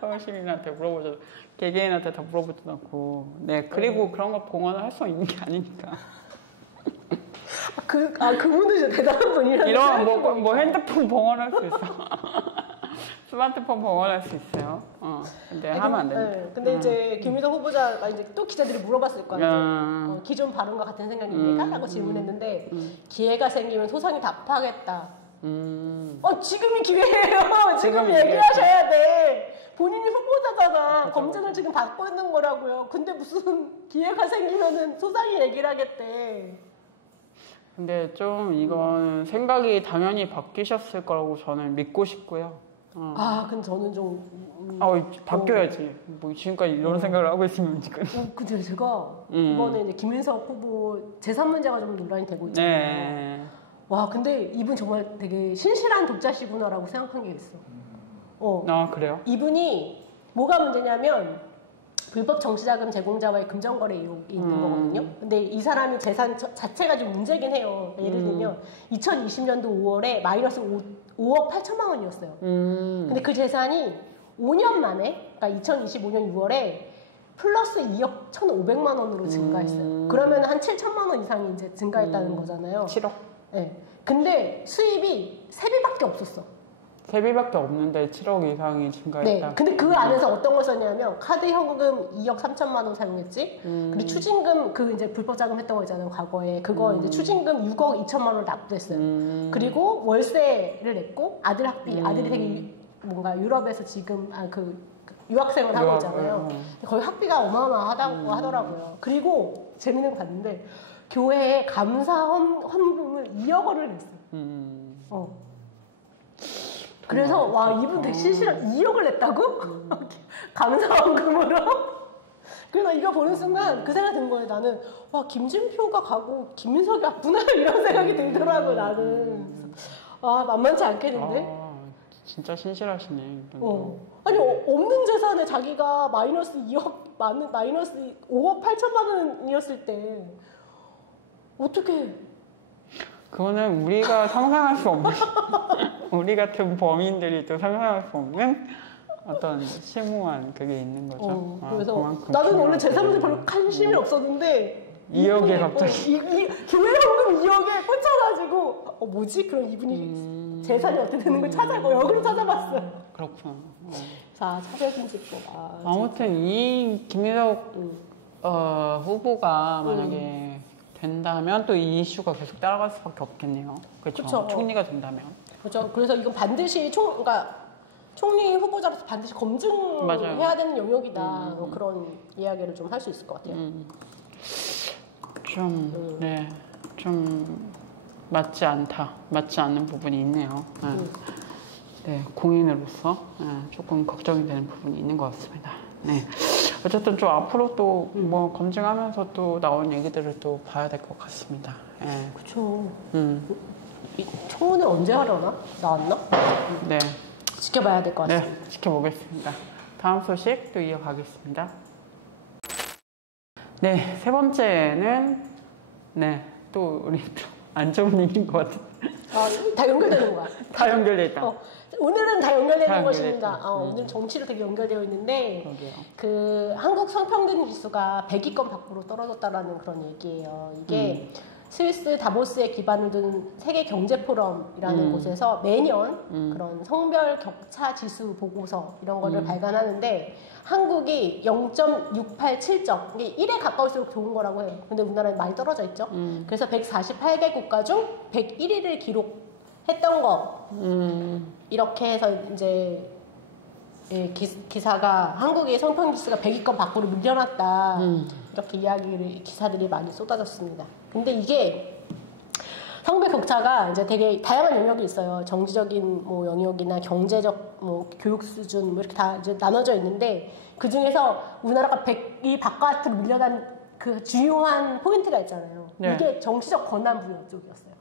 서울시민한테 물어보지도 개개인한테 다 물어보지도 않고. 네 그리고 그런 거 봉헌을 할 수 있는 게 아니니까. 그분도 진짜 대단한 분이라는. 이런 뭐 핸드폰 봉헌할 수 있어. 스마트폰 봉헌할 수 있어요. 근데 하면 안 됩니다. 네, 근데 이제 김희석 후보자가 이제 또 기자들이 물어봤을 거 아니에요. 기존 발언과 같은 생각입니까? 라고 질문했는데 기회가 생기면 소상히 답하겠다. 지금이 기회예요. 지금 얘기하셔야 돼. 본인이 후보자잖아. 그렇죠. 검증을 지금 받고 있는 거라고요. 근데 무슨 기회가 생기면은 소상히 얘기를 하겠대. 근데 좀 이건 생각이 당연히 바뀌셨을 거라고 저는 믿고 싶고요. 근데 저는 좀 바뀌어야지. 뭐 지금까지 이런 생각을 하고 있으면 지금. 근데 제가 이번에 이제 김인석 후보 재산 문제가 좀 논란이 되고 있잖아요. 네. 와, 근데 이분 정말 되게 신실한 독자시구나라고 생각한 게 있어. 그래요? 이분이 뭐가 문제냐면 불법 정치자금 제공자와의 금전거래 의혹이 있는 거거든요. 근데 이 사람이 재산 자체가 좀 문제긴 해요. 예를 들면 2020년도 5월에 마이너스 5억 8천만 원이었어요. 근데 그 재산이 5년 만에, 그러니까 2025년 6월에 플러스 2억 1,500만 원으로 증가했어요. 그러면 한 7천만 원 이상이 이제 증가했다는 거잖아요. 7억? 네. 근데 수입이 3배밖에 없었어. 3배밖에 없는데 7억 이상이 증가했다. 네. 근데 그 안에서 어떤 걸 썼냐면 카드 현금 2억 3천만 원 사용했지. 그리고 추징금 이제 불법 자금했던 거 있잖아요. 과거에 그거 이제 추징금 6억 2천만 원을 납부했어요. 그리고 월세를 냈고 아들 학비. 아들이 되게 뭔가 유럽에서 지금 유학생을 하고 있잖아요. 거의 학비가 어마어마하다고 하더라고요. 그리고 재밌는 거 봤는데 교회에 감사 헌금을 2억 원을 냈어요. 그래서 와 이분 되게 신실한 2억을 냈다고? 감사원금으로? 그래서 이거 보는 순간 그 생각이 든 거예요. 나는 와 김진표가 가고 김민석이 왔구나 이런 생각이 들더라고 나는. 만만치 않겠는데? 진짜 신실하시네. 아니 없는 재산에 자기가 마이너스 5억 8천만 원이었을 때 어떻게? 그거는 우리가 상상할 수 없는 우리 같은 범인들이 또 상상할 수 없는 어떤 심오한 그게 있는 거죠. 그래서 나는 원래 재산 문제 별로 관심이 없었는데 2억에 갑자기 교회 헌금 2억에 꽂혀가지고 뭐지? 그럼 이분이 재산이 어떻게 되는 걸 찾아보고 역으로 찾아봤어요. 그렇구나. 자, 차별금 집고. 아무튼 이 김민석 후보가 만약에 된다면 또 이 이슈가 계속 따라갈 수밖에 없겠네요. 그렇죠. 총리가 된다면. 그렇죠. 그래서 이건 반드시 총리 후보자로서 반드시 검증해야 되는 영역이다. 그런 이야기를 좀 할 수 있을 것 같아요. 좀 맞지 않는 부분이 있네요. 네, 공인으로서 조금 걱정이 되는 부분이 있는 것 같습니다. 네. 어쨌든 좀 앞으로 또 뭐 검증하면서 또 나온 얘기들을 또 봐야 될 것 같습니다. 네. 그쵸. 청문회 언제 하려나? 나왔나? 네. 지켜봐야 될 것 같습니다. 네, 지켜보겠습니다. 다음 소식 또 이어가겠습니다. 네, 세 번째는 또 우리 안 좋은 얘기인 것 같은데. 다 연결되는 거야. 다 연결돼 있다. 오늘은 다 연결되는 것입니다. 오늘 정치로 되게 연결되어 있는데 그러게요. 한국 성평등 지수가 100위권 밖으로 떨어졌다라는 그런 얘기예요. 이게 스위스 다보스에 기반을 둔 세계 경제 포럼이라는 곳에서 매년 그런 성별 격차 지수 보고서 이런 거를 발간하는데 한국이 0.687점, 이게 1에 가까울수록 좋은 거라고 해요. 근데 우리나라는 많이 떨어져 있죠. 그래서 148개 국가 중 101위를 기록했던 거. 이렇게 해서 이제 예, 기사가 한국의 성평 지수가 100위권 밖으로 밀려났다 이렇게 기사들이 많이 쏟아졌습니다. 근데 이게 성별 격차가 이제 되게 다양한 영역이 있어요. 정치적인 뭐 영역이나 경제적 뭐 교육 수준 뭐 이렇게 다 이제 나눠져 있는데 그 중에서 우리나라가 100위 바깥으로 밀려난 그 주요한 포인트가 있잖아요. 네. 이게 정치적 권한 부여 쪽이었어요.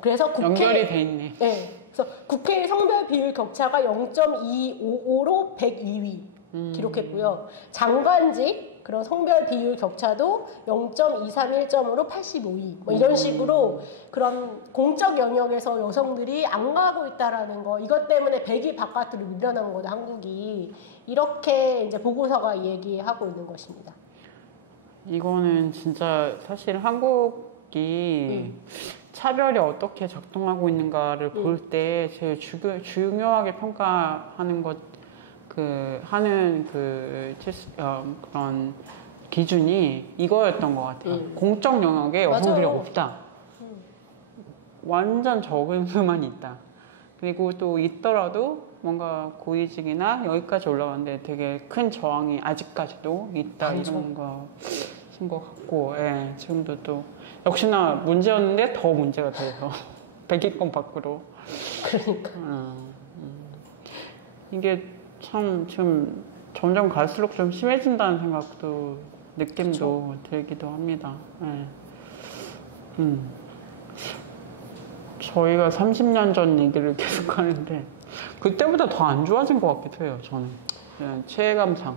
그래서 연결이 돼 있네. 네. 그래서 국회 성별 비율 격차가 0.255로 102위 기록했고요. 장관직 그런 성별 비율 격차도 0.231점으로 85위. 뭐 이런 식으로 그런 공적 영역에서 여성들이 안 가고 있다라는 거. 이것 때문에 100위 바깥으로 밀려난 거다 한국이. 이렇게 이제 보고서가 얘기하고 있는 것입니다. 이거는 진짜 사실 한국이 차별이 어떻게 작동하고 있는가를 볼 때 제일 중요하게 평가하는 그런 기준이 이거였던 것 같아요. 공적 영역에 여성들이 맞아요. 없다. 완전 적은 수만 있다. 그리고 또 있더라도 뭔가 고위직이나 여기까지 올라가는데 되게 큰 저항이 아직까지도 있다. 많죠. 이런 거신 것 같고, 예, 지금도 또 역시나 문제였는데 더 문제가 돼서 100위권 밖으로. 그러니까. 이게 참 좀 점점 갈수록 좀 심해진다는 생각도 느낌도 들기도 합니다. 예. 저희가 30년 전 얘기를 계속 하는데 그때보다 더 안 좋아진 것 같기도 해요. 저는 체감상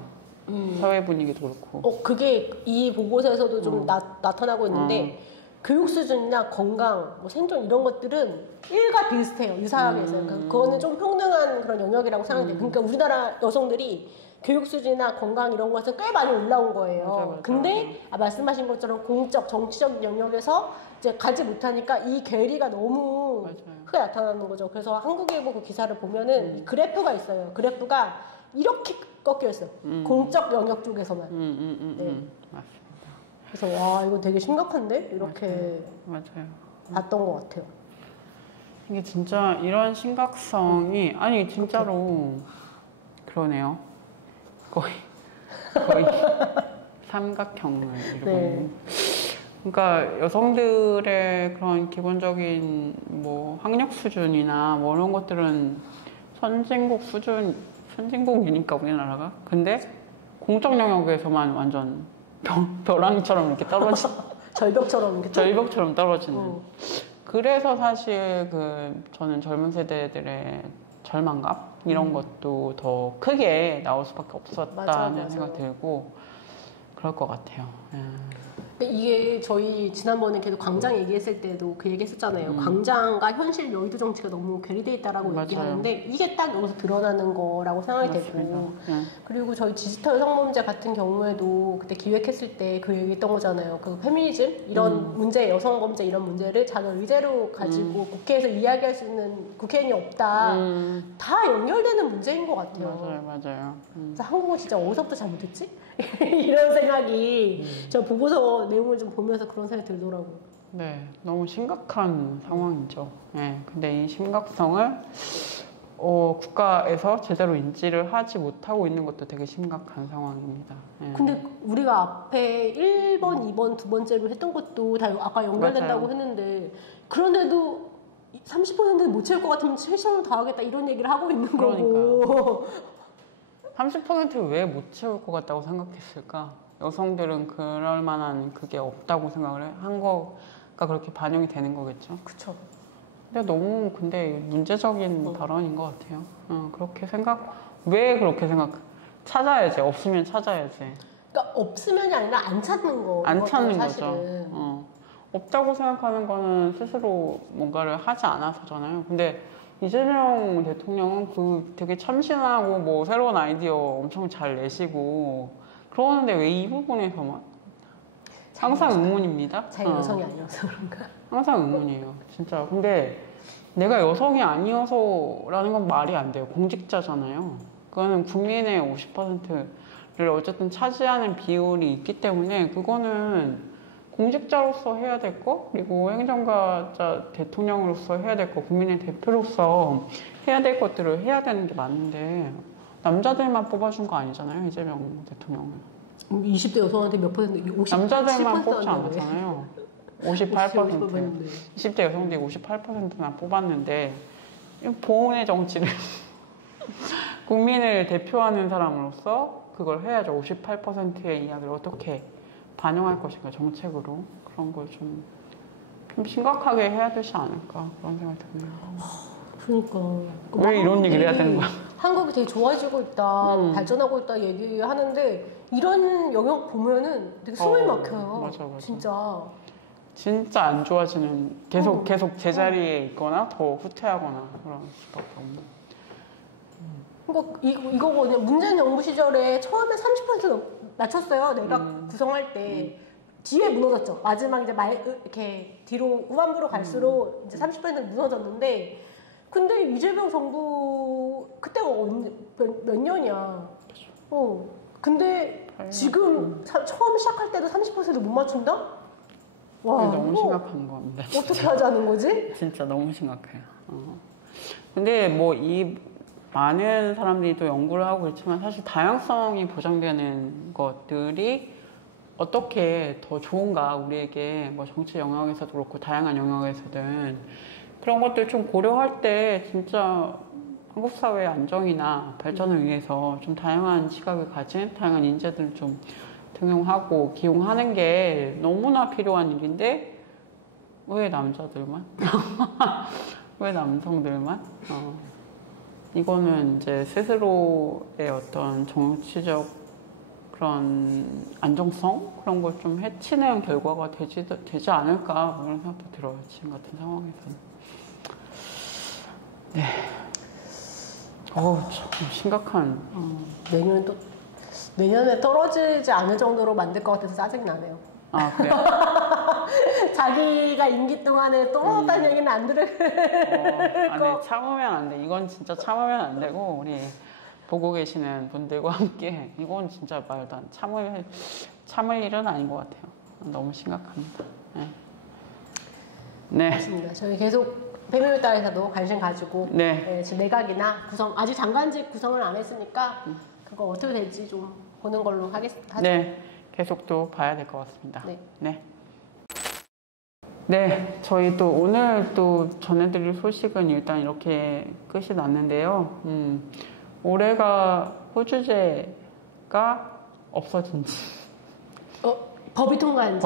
사회 분위기도 그렇고. 그게 이 보고서에서도 좀 나타나고 있는데 교육 수준이나 건강, 뭐 생존 이런 것들은 일가 비슷해요. 유사하게 해서. 그거는 좀 평등한 그런 영역이라고 생각돼요. 그러니까 우리나라 여성들이 교육 수준이나 건강 이런 것은 꽤 많이 올라온 거예요. 맞아. 근데 말씀하신 것처럼 공적, 정치적 영역에서 이제 가지 못하니까 이 괴리가 너무 크게 나타나는 거죠. 그래서 한국일보 그 기사를 보면은 이 그래프가 있어요. 그래프가 이렇게 꺾여 있어요. 공적 영역 쪽에서만. 네. 맞습니다. 그래서 와 이거 되게 심각한데 이렇게 맞아요. 봤던 것 같아요. 이게 진짜 이런 심각성이 아니 진짜로 그러네요. 거의 삼각형을 이루고 네. 그러니까 여성들의 그런 기본적인 뭐 학력 수준이나 뭐 이런 것들은 선진국이니까 우리나라가. 근데 공적 영역에서만 완전 벼랑처럼 이렇게 떨어지는 절벽처럼 떨어지는. 그래서 사실 저는 젊은 세대들의 절망감 이런 것도 더 크게 나올 수밖에 없었다는 생각이 들고 그럴 것 같아요. 이게 저희 지난번에 계속 광장 얘기했을 때도 그 얘기했었잖아요. 광장과 현실 여의도 정치가 너무 괴리돼 있다라고 얘기하는데 이게 딱 여기서 드러나는 거라고 생각이 되고 그리고 저희 디지털 성범죄 같은 경우에도 그때 기획했을 때 그 얘기했던 거잖아요. 그 페미니즘 이런 문제, 여성 범죄 이런 문제를 자기 의제로 가지고 국회에서 이야기할 수 있는 국회의원이 없다. 다 연결되는 문제인 것 같아요. 맞아요. 그래서 한국은 진짜 어디서부터 잘못했지? 이런 생각이 저 보고서 내용을 좀 보면서 그런 생각이 들더라고요. 네, 너무 심각한 상황이죠. 네, 근데 이 심각성을 국가에서 제대로 인지를 하지 못하고 있는 것도 되게 심각한 상황입니다. 네. 근데 우리가 앞에 1번, 2번, 두 번째로 했던 것도 다 아까 연결된다고 맞아요. 했는데 그런데도 30%는 못 채울 것 같으면 최선을 다하겠다 이런 얘기를 하고 있는 거고 30%를 왜 못 채울 것 같다고 생각했을까? 여성들은 그럴 만한 그게 없다고 생각을 한 거가 그렇게 반영이 되는 거겠죠. 그쵸. 근데 문제적인 발언인 것 같아요. 왜 그렇게 찾아야지. 없으면 찾아야지. 그러니까 없으면이 아니라 안 찾는 거. 안 찾는 사실은. 거죠. 없다고 생각하는 거는 스스로 뭔가를 하지 않아서잖아요. 근데 이재명 대통령은 되게 참신하고 뭐 새로운 아이디어 엄청 잘 내시고 그러는데 왜 이 부분에서만? 항상 의문입니다. 자기 여성이 아니어서 그런가? 항상 의문이에요. 진짜. 근데 내가 여성이 아니어서라는 건 말이 안 돼요. 공직자잖아요. 그거는 국민의 50%를 어쨌든 차지하는 비율이 있기 때문에 그거는 공직자로서 해야 될 거, 그리고 행정가자 대통령으로서 해야 될 거, 국민의 대표로서 해야 될 것들을 해야 되는 게 맞는데 남자들만 뽑아준 거 아니잖아요, 이재명 대통령은. 20대 여성한테 몇 퍼센트? 50, 남자들만 뽑지 7% 않았잖아요. 58%. 20대 여성들이 58%나 뽑았는데 보훈의 정치를 국민을 대표하는 사람으로서 그걸 해야죠. 58%의 이야기를 어떻게 반영할 것인가, 정책으로. 그런 걸 좀 심각하게 해야 되지 않을까, 그런 생각이 드네요. 그러니까 왜 이런 얘기를 해야 되는 거야? 한국이 되게 좋아지고 있다, 발전하고 있다 얘기하는데 이런 영역 보면은 되게 숨이 막혀요. 맞아. 진짜 안 좋아지는, 계속 제자리에 있거나 더 후퇴하거나 그런 수밖에 없는. 그러니까 이거 그냥 문재인 정부 시절에 처음에 30% 낮췄어요. 내가 구성할 때. 뒤에 무너졌죠. 마지막 이제 이렇게 뒤로 후반부로 갈수록 이제 30% 무너졌는데, 근데 이재명 정부 그때가 몇 년이야. 근데 지금 처음 시작할 때도 30%못 맞춘다? 와, 너무 심각한 겁니다. 어떻게 하자는 거지? 진짜 너무 심각해요. 근데 뭐 이 많은 사람들이 또 연구를 하고 있지만 사실 다양성이 보장되는 것들이 어떻게 더 좋은가, 우리에게 뭐 정치 영역에서도 그렇고 다양한 영역에서든 그런 것들 좀 고려할 때 진짜 한국 사회의 안정이나 발전을 위해서 좀 다양한 시각을 가진 다양한 인재들을 좀 등용하고 기용하는 게 너무나 필요한 일인데 왜 남자들만? 왜 남성들만? 이거는 이제 스스로의 어떤 정치적 그런 안정성? 그런 걸 좀 해치는 결과가 되지 않을까, 그런 생각도 들어요, 지금 같은 상황에서는. 네. 참 심각한. 내년에 떨어지지 않을 정도로 만들 것 같아서 짜증이 나네요. 아, 그래요? 자기가 임기 동안에 떨어졌다는 얘기는 안 들을 거. 참으면 안 돼. 이건 진짜 참으면 안 되고, 우리 보고 계시는 분들과 함께 이건 진짜 말도 안 참을 일은 아닌 것 같아요. 너무 심각합니다. 네. 맞습니다. 저희 계속 백미밀달에서도 관심 가지고 지금 내각이나 구성, 아직 장관직 구성을 안 했으니까 그거 어떻게 될지 좀 보는 걸로 하겠습니다. 네, 계속 또 봐야 될 것 같습니다. 네, 저희 또 오늘 또 전해드릴 소식은 일단 이렇게 끝이 났는데요. 올해가 호주제가 없어진 지 법이 통과된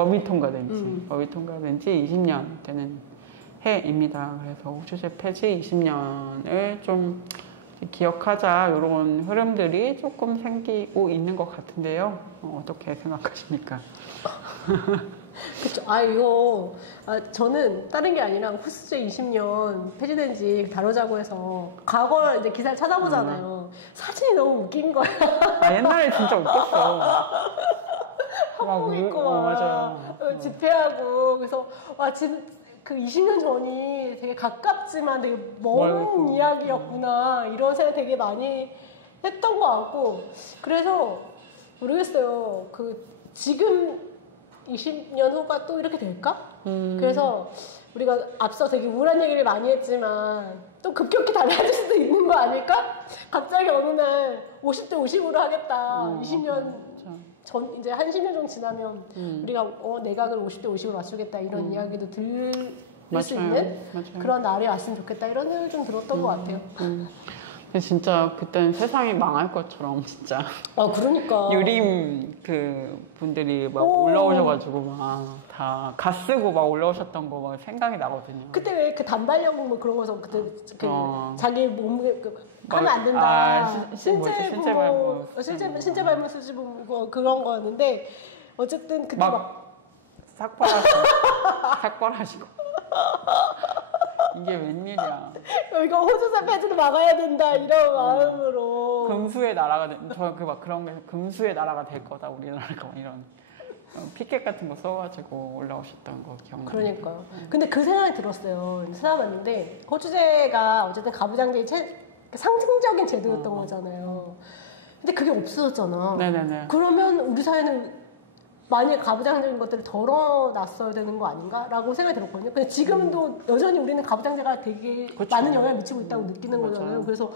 지 20년 되는 해입니다. 그래서 호주제 폐지 20년을 좀 기억하자, 이런 흐름들이 조금 생기고 있는 것 같은데요. 어떻게 생각하십니까? 그쵸. 저는 다른 게 아니라 호주제 20년 폐지된 지 다루자고 해서 과거 이제 기사를 찾아보잖아요. 사진이 너무 웃긴 거야. 옛날에 진짜 웃겼어. 한복 입고 맞아요. 집회하고, 그래서 그 20년 전이 되게 가깝지만 되게 먼 이야기였구나, 이런 생각 되게 많이 했던 것 같고, 그래서 모르겠어요. 지금 20년 후가 또 이렇게 될까? 그래서 우리가 앞서 되게 우울한 얘기를 많이 했지만 또 급격히 달라질 수도 있는 거 아닐까? 갑자기 어느 날 50대 50으로 하겠다. 20년 전, 이제 한 10년 정도 지나면 우리가 내각을 50대 50으로 맞추겠다, 이런 이야기도 들을 수 있는 그런 날이 왔으면 좋겠다, 이런 생각을 좀 들었던 것 같아요. 근데 진짜 그때는 세상이 망할 것처럼 진짜. 그러니까. 유림 분들이 막 올라오셔가지고 막 다 가 쓰고 막 올라오셨던 거 막 생각이 나거든요. 그때 왜 그 단발령 뭐 그런 거서 그때 자기 몸에 하면 안 된다. 신체 발문 수지부 그런 거였는데, 어쨌든 그때 막 삭발하시고. 이게 웬일이야. 이거 호주사 폐지도 막아야 된다, 이런 마음으로. 금수의 나라가 그런 게 금수의 나라가 될 거다, 우리나라가, 이런 피켓 같은 거 써가지고 올라오셨던 거 기억나요? 그러니까요. 근데 그 생각이 들었어요. 찾아봤는데 호주제가 어쨌든 가부장제의 상징적인 제도였던 거잖아요. 근데 그게 없어졌잖아. 네네네. 그러면 우리 사회는 만약에 가부장적인 것들을 덜어놨어야 되는 거 아닌가라고 생각이 들었거든요. 근데 지금도 여전히 우리는 가부장제가 되게 그쵸. 많은 영향을 미치고 있다고 느끼는 맞아요. 거잖아요. 그래서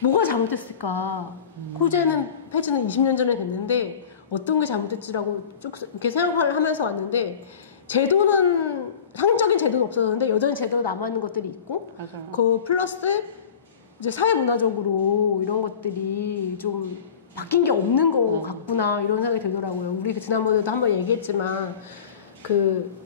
뭐가 잘못됐을까? 호주제는 폐지는 20년 전에 됐는데 어떤 게 잘못됐지라고 쭉 이렇게 생각을 하면서 왔는데 제도는 상징적인 제도는 없어졌는데 여전히 제도가 남아있는 것들이 있고 맞아요. 그 플러스 이제 사회 문화적으로 이런 것들이 좀 바뀐 게 없는 거 같구나 이런 생각이 들더라고요. 우리 그 지난번에도 한번 얘기했지만 그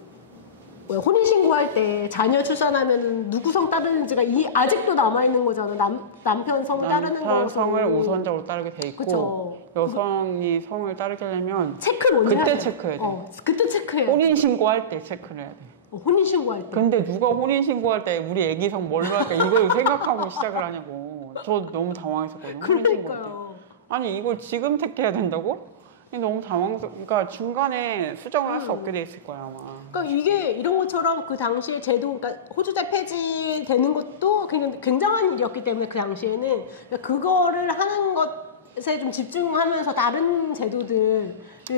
혼인신고할 때 자녀 출산하면은 누구 성 따르는지가 아직도 남아있는 거잖아. 남편 성 따르는 거. 남편 성을 우선적으로 따르게 돼 있고 그쵸. 여성이 성을 따르게 되면 체크를 먼저 그때 해야 돼. 체크해야 돼. 그때 체크해야 돼. 혼인신고할 때 체크를 해야 돼. 혼인신고할 때. 근데 누가 혼인신고할 때 우리 애기 성 뭘로 할까 이걸 생각하고 시작을 하냐고. 저 너무 당황했었거든요. 혼인신고할 때. 그러니까요. 아니 이걸 지금 택해야 된다고? 너무 그러니까 중간에 수정을 할 수 없게 돼 있을 거야 아마. 그러니까 이게 이런 것처럼 그 당시에 제도, 그러니까 호주제 폐지되는 것도 굉장한 일이었기 때문에 그 당시에는 그러니까 그거를 하는 것에 좀 집중하면서 다른 제도들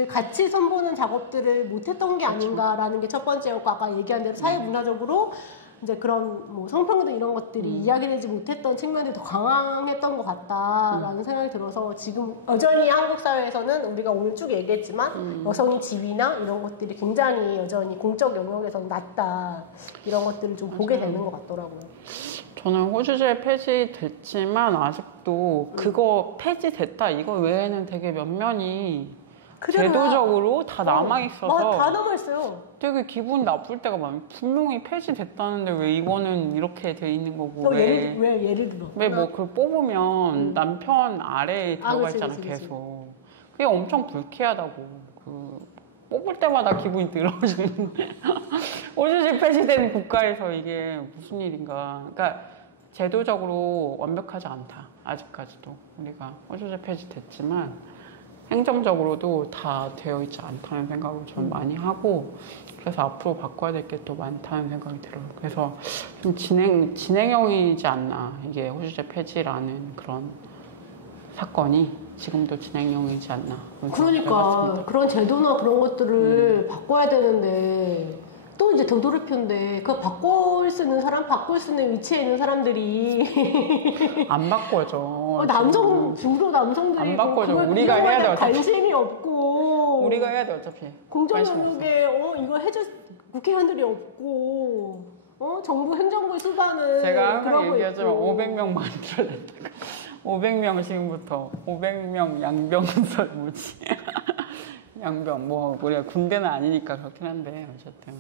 같이 선보는 작업들을 못했던 게 아닌가라는 게 첫 번째였고 아까 얘기한 대로 사회 문화적으로 이제 그런 뭐 성평등 이런 것들이 이야기되지 못했던 측면이 더 강했던 것 같다라는 생각이 들어서 지금 여전히 한국 사회에서는 우리가 오늘 쭉 얘기했지만 여성의 지위나 이런 것들이 굉장히 여전히 공적 영역에서는 낮다 이런 것들을 좀 보게 되는 것 같더라고요. 저는 호주제 폐지됐지만 아직도 그거 폐지됐다 이거 외에는 되게 면면이 제도적으로 다 남아있어서 다 남아있어요. 되게 기분이 나쁠 때가 많아요. 분명히 폐지됐다는데 왜 이거는 이렇게 돼 있는 거고 왜 예를 들어? 왜 뭐 그 뽑으면 남편 아래에 들어가 있잖아 계속. 그게 엄청 불쾌하다고. 그 뽑을 때마다 기분이 들어주는데 호주제 폐지된 국가에서 이게 무슨 일인가. 그러니까 제도적으로 완벽하지 않다. 아직까지도 우리가 호주제 폐지됐지만 행정적으로도 다 되어 있지 않다는 생각을 좀 많이 하고 그래서 앞으로 바꿔야 될 게 또 많다는 생각이 들어요. 그래서 좀 진행형이지 않나 이게 호주제 폐지라는 그런 사건이 지금도 진행형이지 않나. 그러니까 그런 제도나 그런 것들을 바꿔야 되는데 또 이제 되돌이표인데 그 바꿀 수 있는 사람, 바꿀 수 있는 위치에 있는 사람들이 안 바꿔줘. 주로 남성들이 안 바꿔줘. 우리가 해야 돼. 관심이 없고 우리가 해야 돼 어차피. 공정 영역에 이거 해줄 국회의원들이 없고 정부 행정부의 수반은 제가 항상 얘기하지만 500명 만들어야 된다고. 500명 지금부터 500명 양병설 뭐지? 양병 뭐 우리가 군대는 아니니까 그렇긴 한데 어쨌든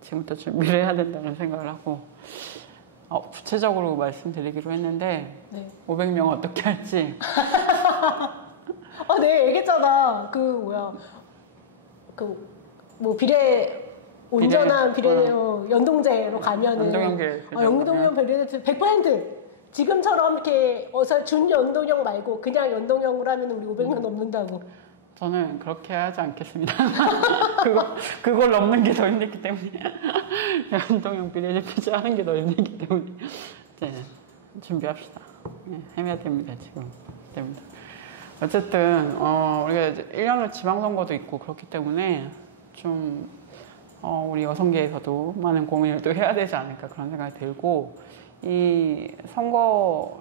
지금부터 준비를 해야 된다는 생각을 하고 구체적으로 말씀드리기로 했는데 네. 500명 어떻게 할지 내가 얘기했잖아. 온전한 연동제로 가면은 연동형 비례대표 100% 지금처럼 이렇게 준연동형 말고 그냥 연동형으로 하면 우리 500명 넘는다고. 저는 그렇게 하지 않겠습니다. 그걸 넘는 게 더 힘들기 때문에 연동형 비례대표제 하는 게 더 힘들기 때문에 네, 준비합시다. 네, 해야 됩니다. 지금 때문에. 어쨌든 우리가 이제 1년을 지방선거도 있고 그렇기 때문에 좀 우리 여성계에서도 많은 고민을 또 해야 되지 않을까 그런 생각이 들고 이 선거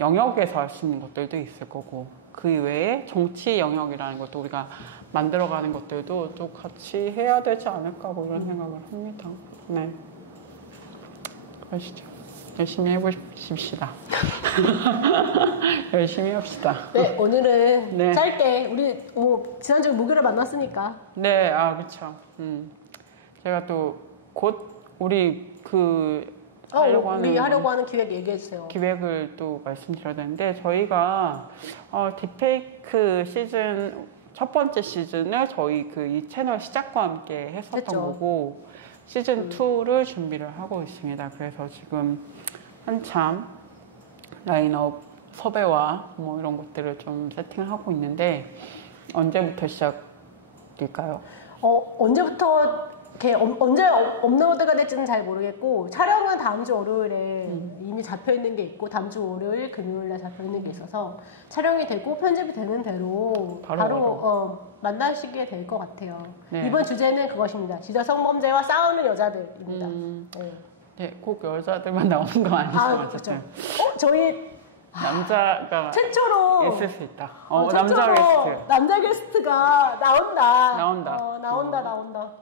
영역에서 할 수 있는 것들도 있을 거고 그 외에 정치 영역이라는 것도 우리가 만들어가는 것들도 또 같이 해야 되지 않을까 뭐 이런 생각을 합니다. 네, 그러시죠. 열심히 해보십시다. 열심히 합시다. 네, 오늘은 네. 짧게 우리 지난주에 목요일에 만났으니까. 네, 그렇죠. 제가 또 곧 우리 하려고 하는 기획 얘기해 주세요. 기획을 또 말씀드려야 되는데 저희가 딥페이크 시즌 첫 번째 시즌을 저희 이 채널 시작과 함께 했었던 했죠. 거고 시즌 2를 준비를 하고 있습니다. 그래서 지금 한참 라인업 섭외와 뭐 이런 것들을 좀 세팅하고 있는데 언제부터 시작일까요? 언제부터 이렇게 언제 업로드가 될지는 잘 모르겠고 촬영은 다음 주 월요일에 이미 잡혀 있는 게 있고 다음 주 월요일 금요일에 잡혀 있는 게 있어서 촬영이 되고 편집이 되는 대로 바로 만나시게 될 것 같아요. 네. 이번 주제는 그것입니다. 지적 성범죄와 싸우는 여자들입니다. 네. 네, 꼭 여자들만 나오는 거 아니죠? 그렇죠. 저희 남자가 최초로 있을 수 있다. 최초로 남자 게스트. 남자 게스트가 나온다. 나온다.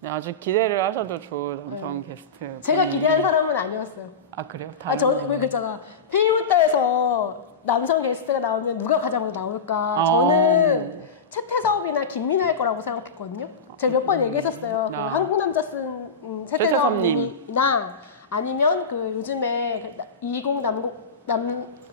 네, 아주 기대를 하셔도 좋은 남성 게스트. 제가 기대한 사람은 아니었어요. 아 그래요? 저는 왜 그랬잖아. 페이무타에서 남성 게스트가 나오면 누가 가장 먼저 나올까? 저는 채태섭이나 김민아일 거라고 생각했거든요. 제가 몇 번 얘기했었어요. 그 한국 남자 쓴 채태섭님이나 아니면 그 요즘에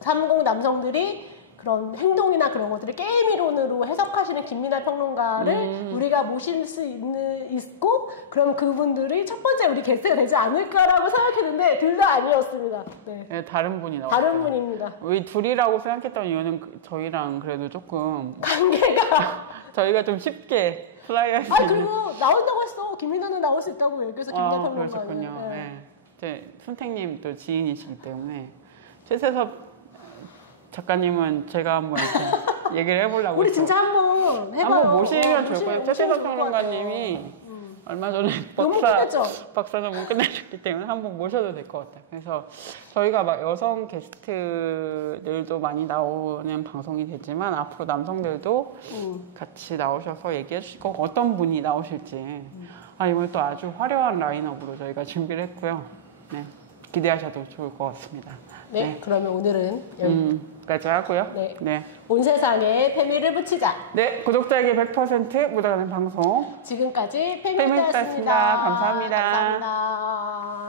30 남성들이 그런 행동이나 그런 것들을 게임 이론으로 해석하시는 김민아 평론가를 우리가 모실 수 있고 그럼 그분들이 첫 번째 우리 게스트가 되지 않을까라고 생각했는데 둘 다 아니었습니다. 네, 다른 분이 나왔어요. 다른 분입니다. 우리 둘이라고 생각했던 이유는 저희랑 그래도 조금 관계가 저희가 좀 쉽게 플라이할 수 있는. 그리고 나온다고 했어. 김민아는 나올 수 있다고 얘기해서 김민아 평론가는. 그러셨군요. 네. 이제 순택님도 지인이시기 때문에 최세섭 작가님은 제가 한번 이렇게 얘기를 해보려고. 우리 진짜 한번 해봐요. 한번 모시면 좋을 거예요. 최세섭 평론가님이 얼마 전에 박사 논문 끝내셨기 때문에 한번 모셔도 될 것 같아요. 그래서 저희가 막 여성 게스트들도 많이 나오는 방송이 되지만 앞으로 남성들도 같이 나오셔서 얘기해 주실 거고 어떤 분이 나오실지 이번에 또 아주 화려한 라인업으로 저희가 준비를 했고요. 네, 기대하셔도 좋을 것 같습니다. 네, 그러면 오늘은 여기까지 하고요. 네. 온 세상에 페미를 붙이자. 네, 구독자에게 100% 묻어가는 방송. 지금까지 페미였습니다. 감사합니다. 감사합니다.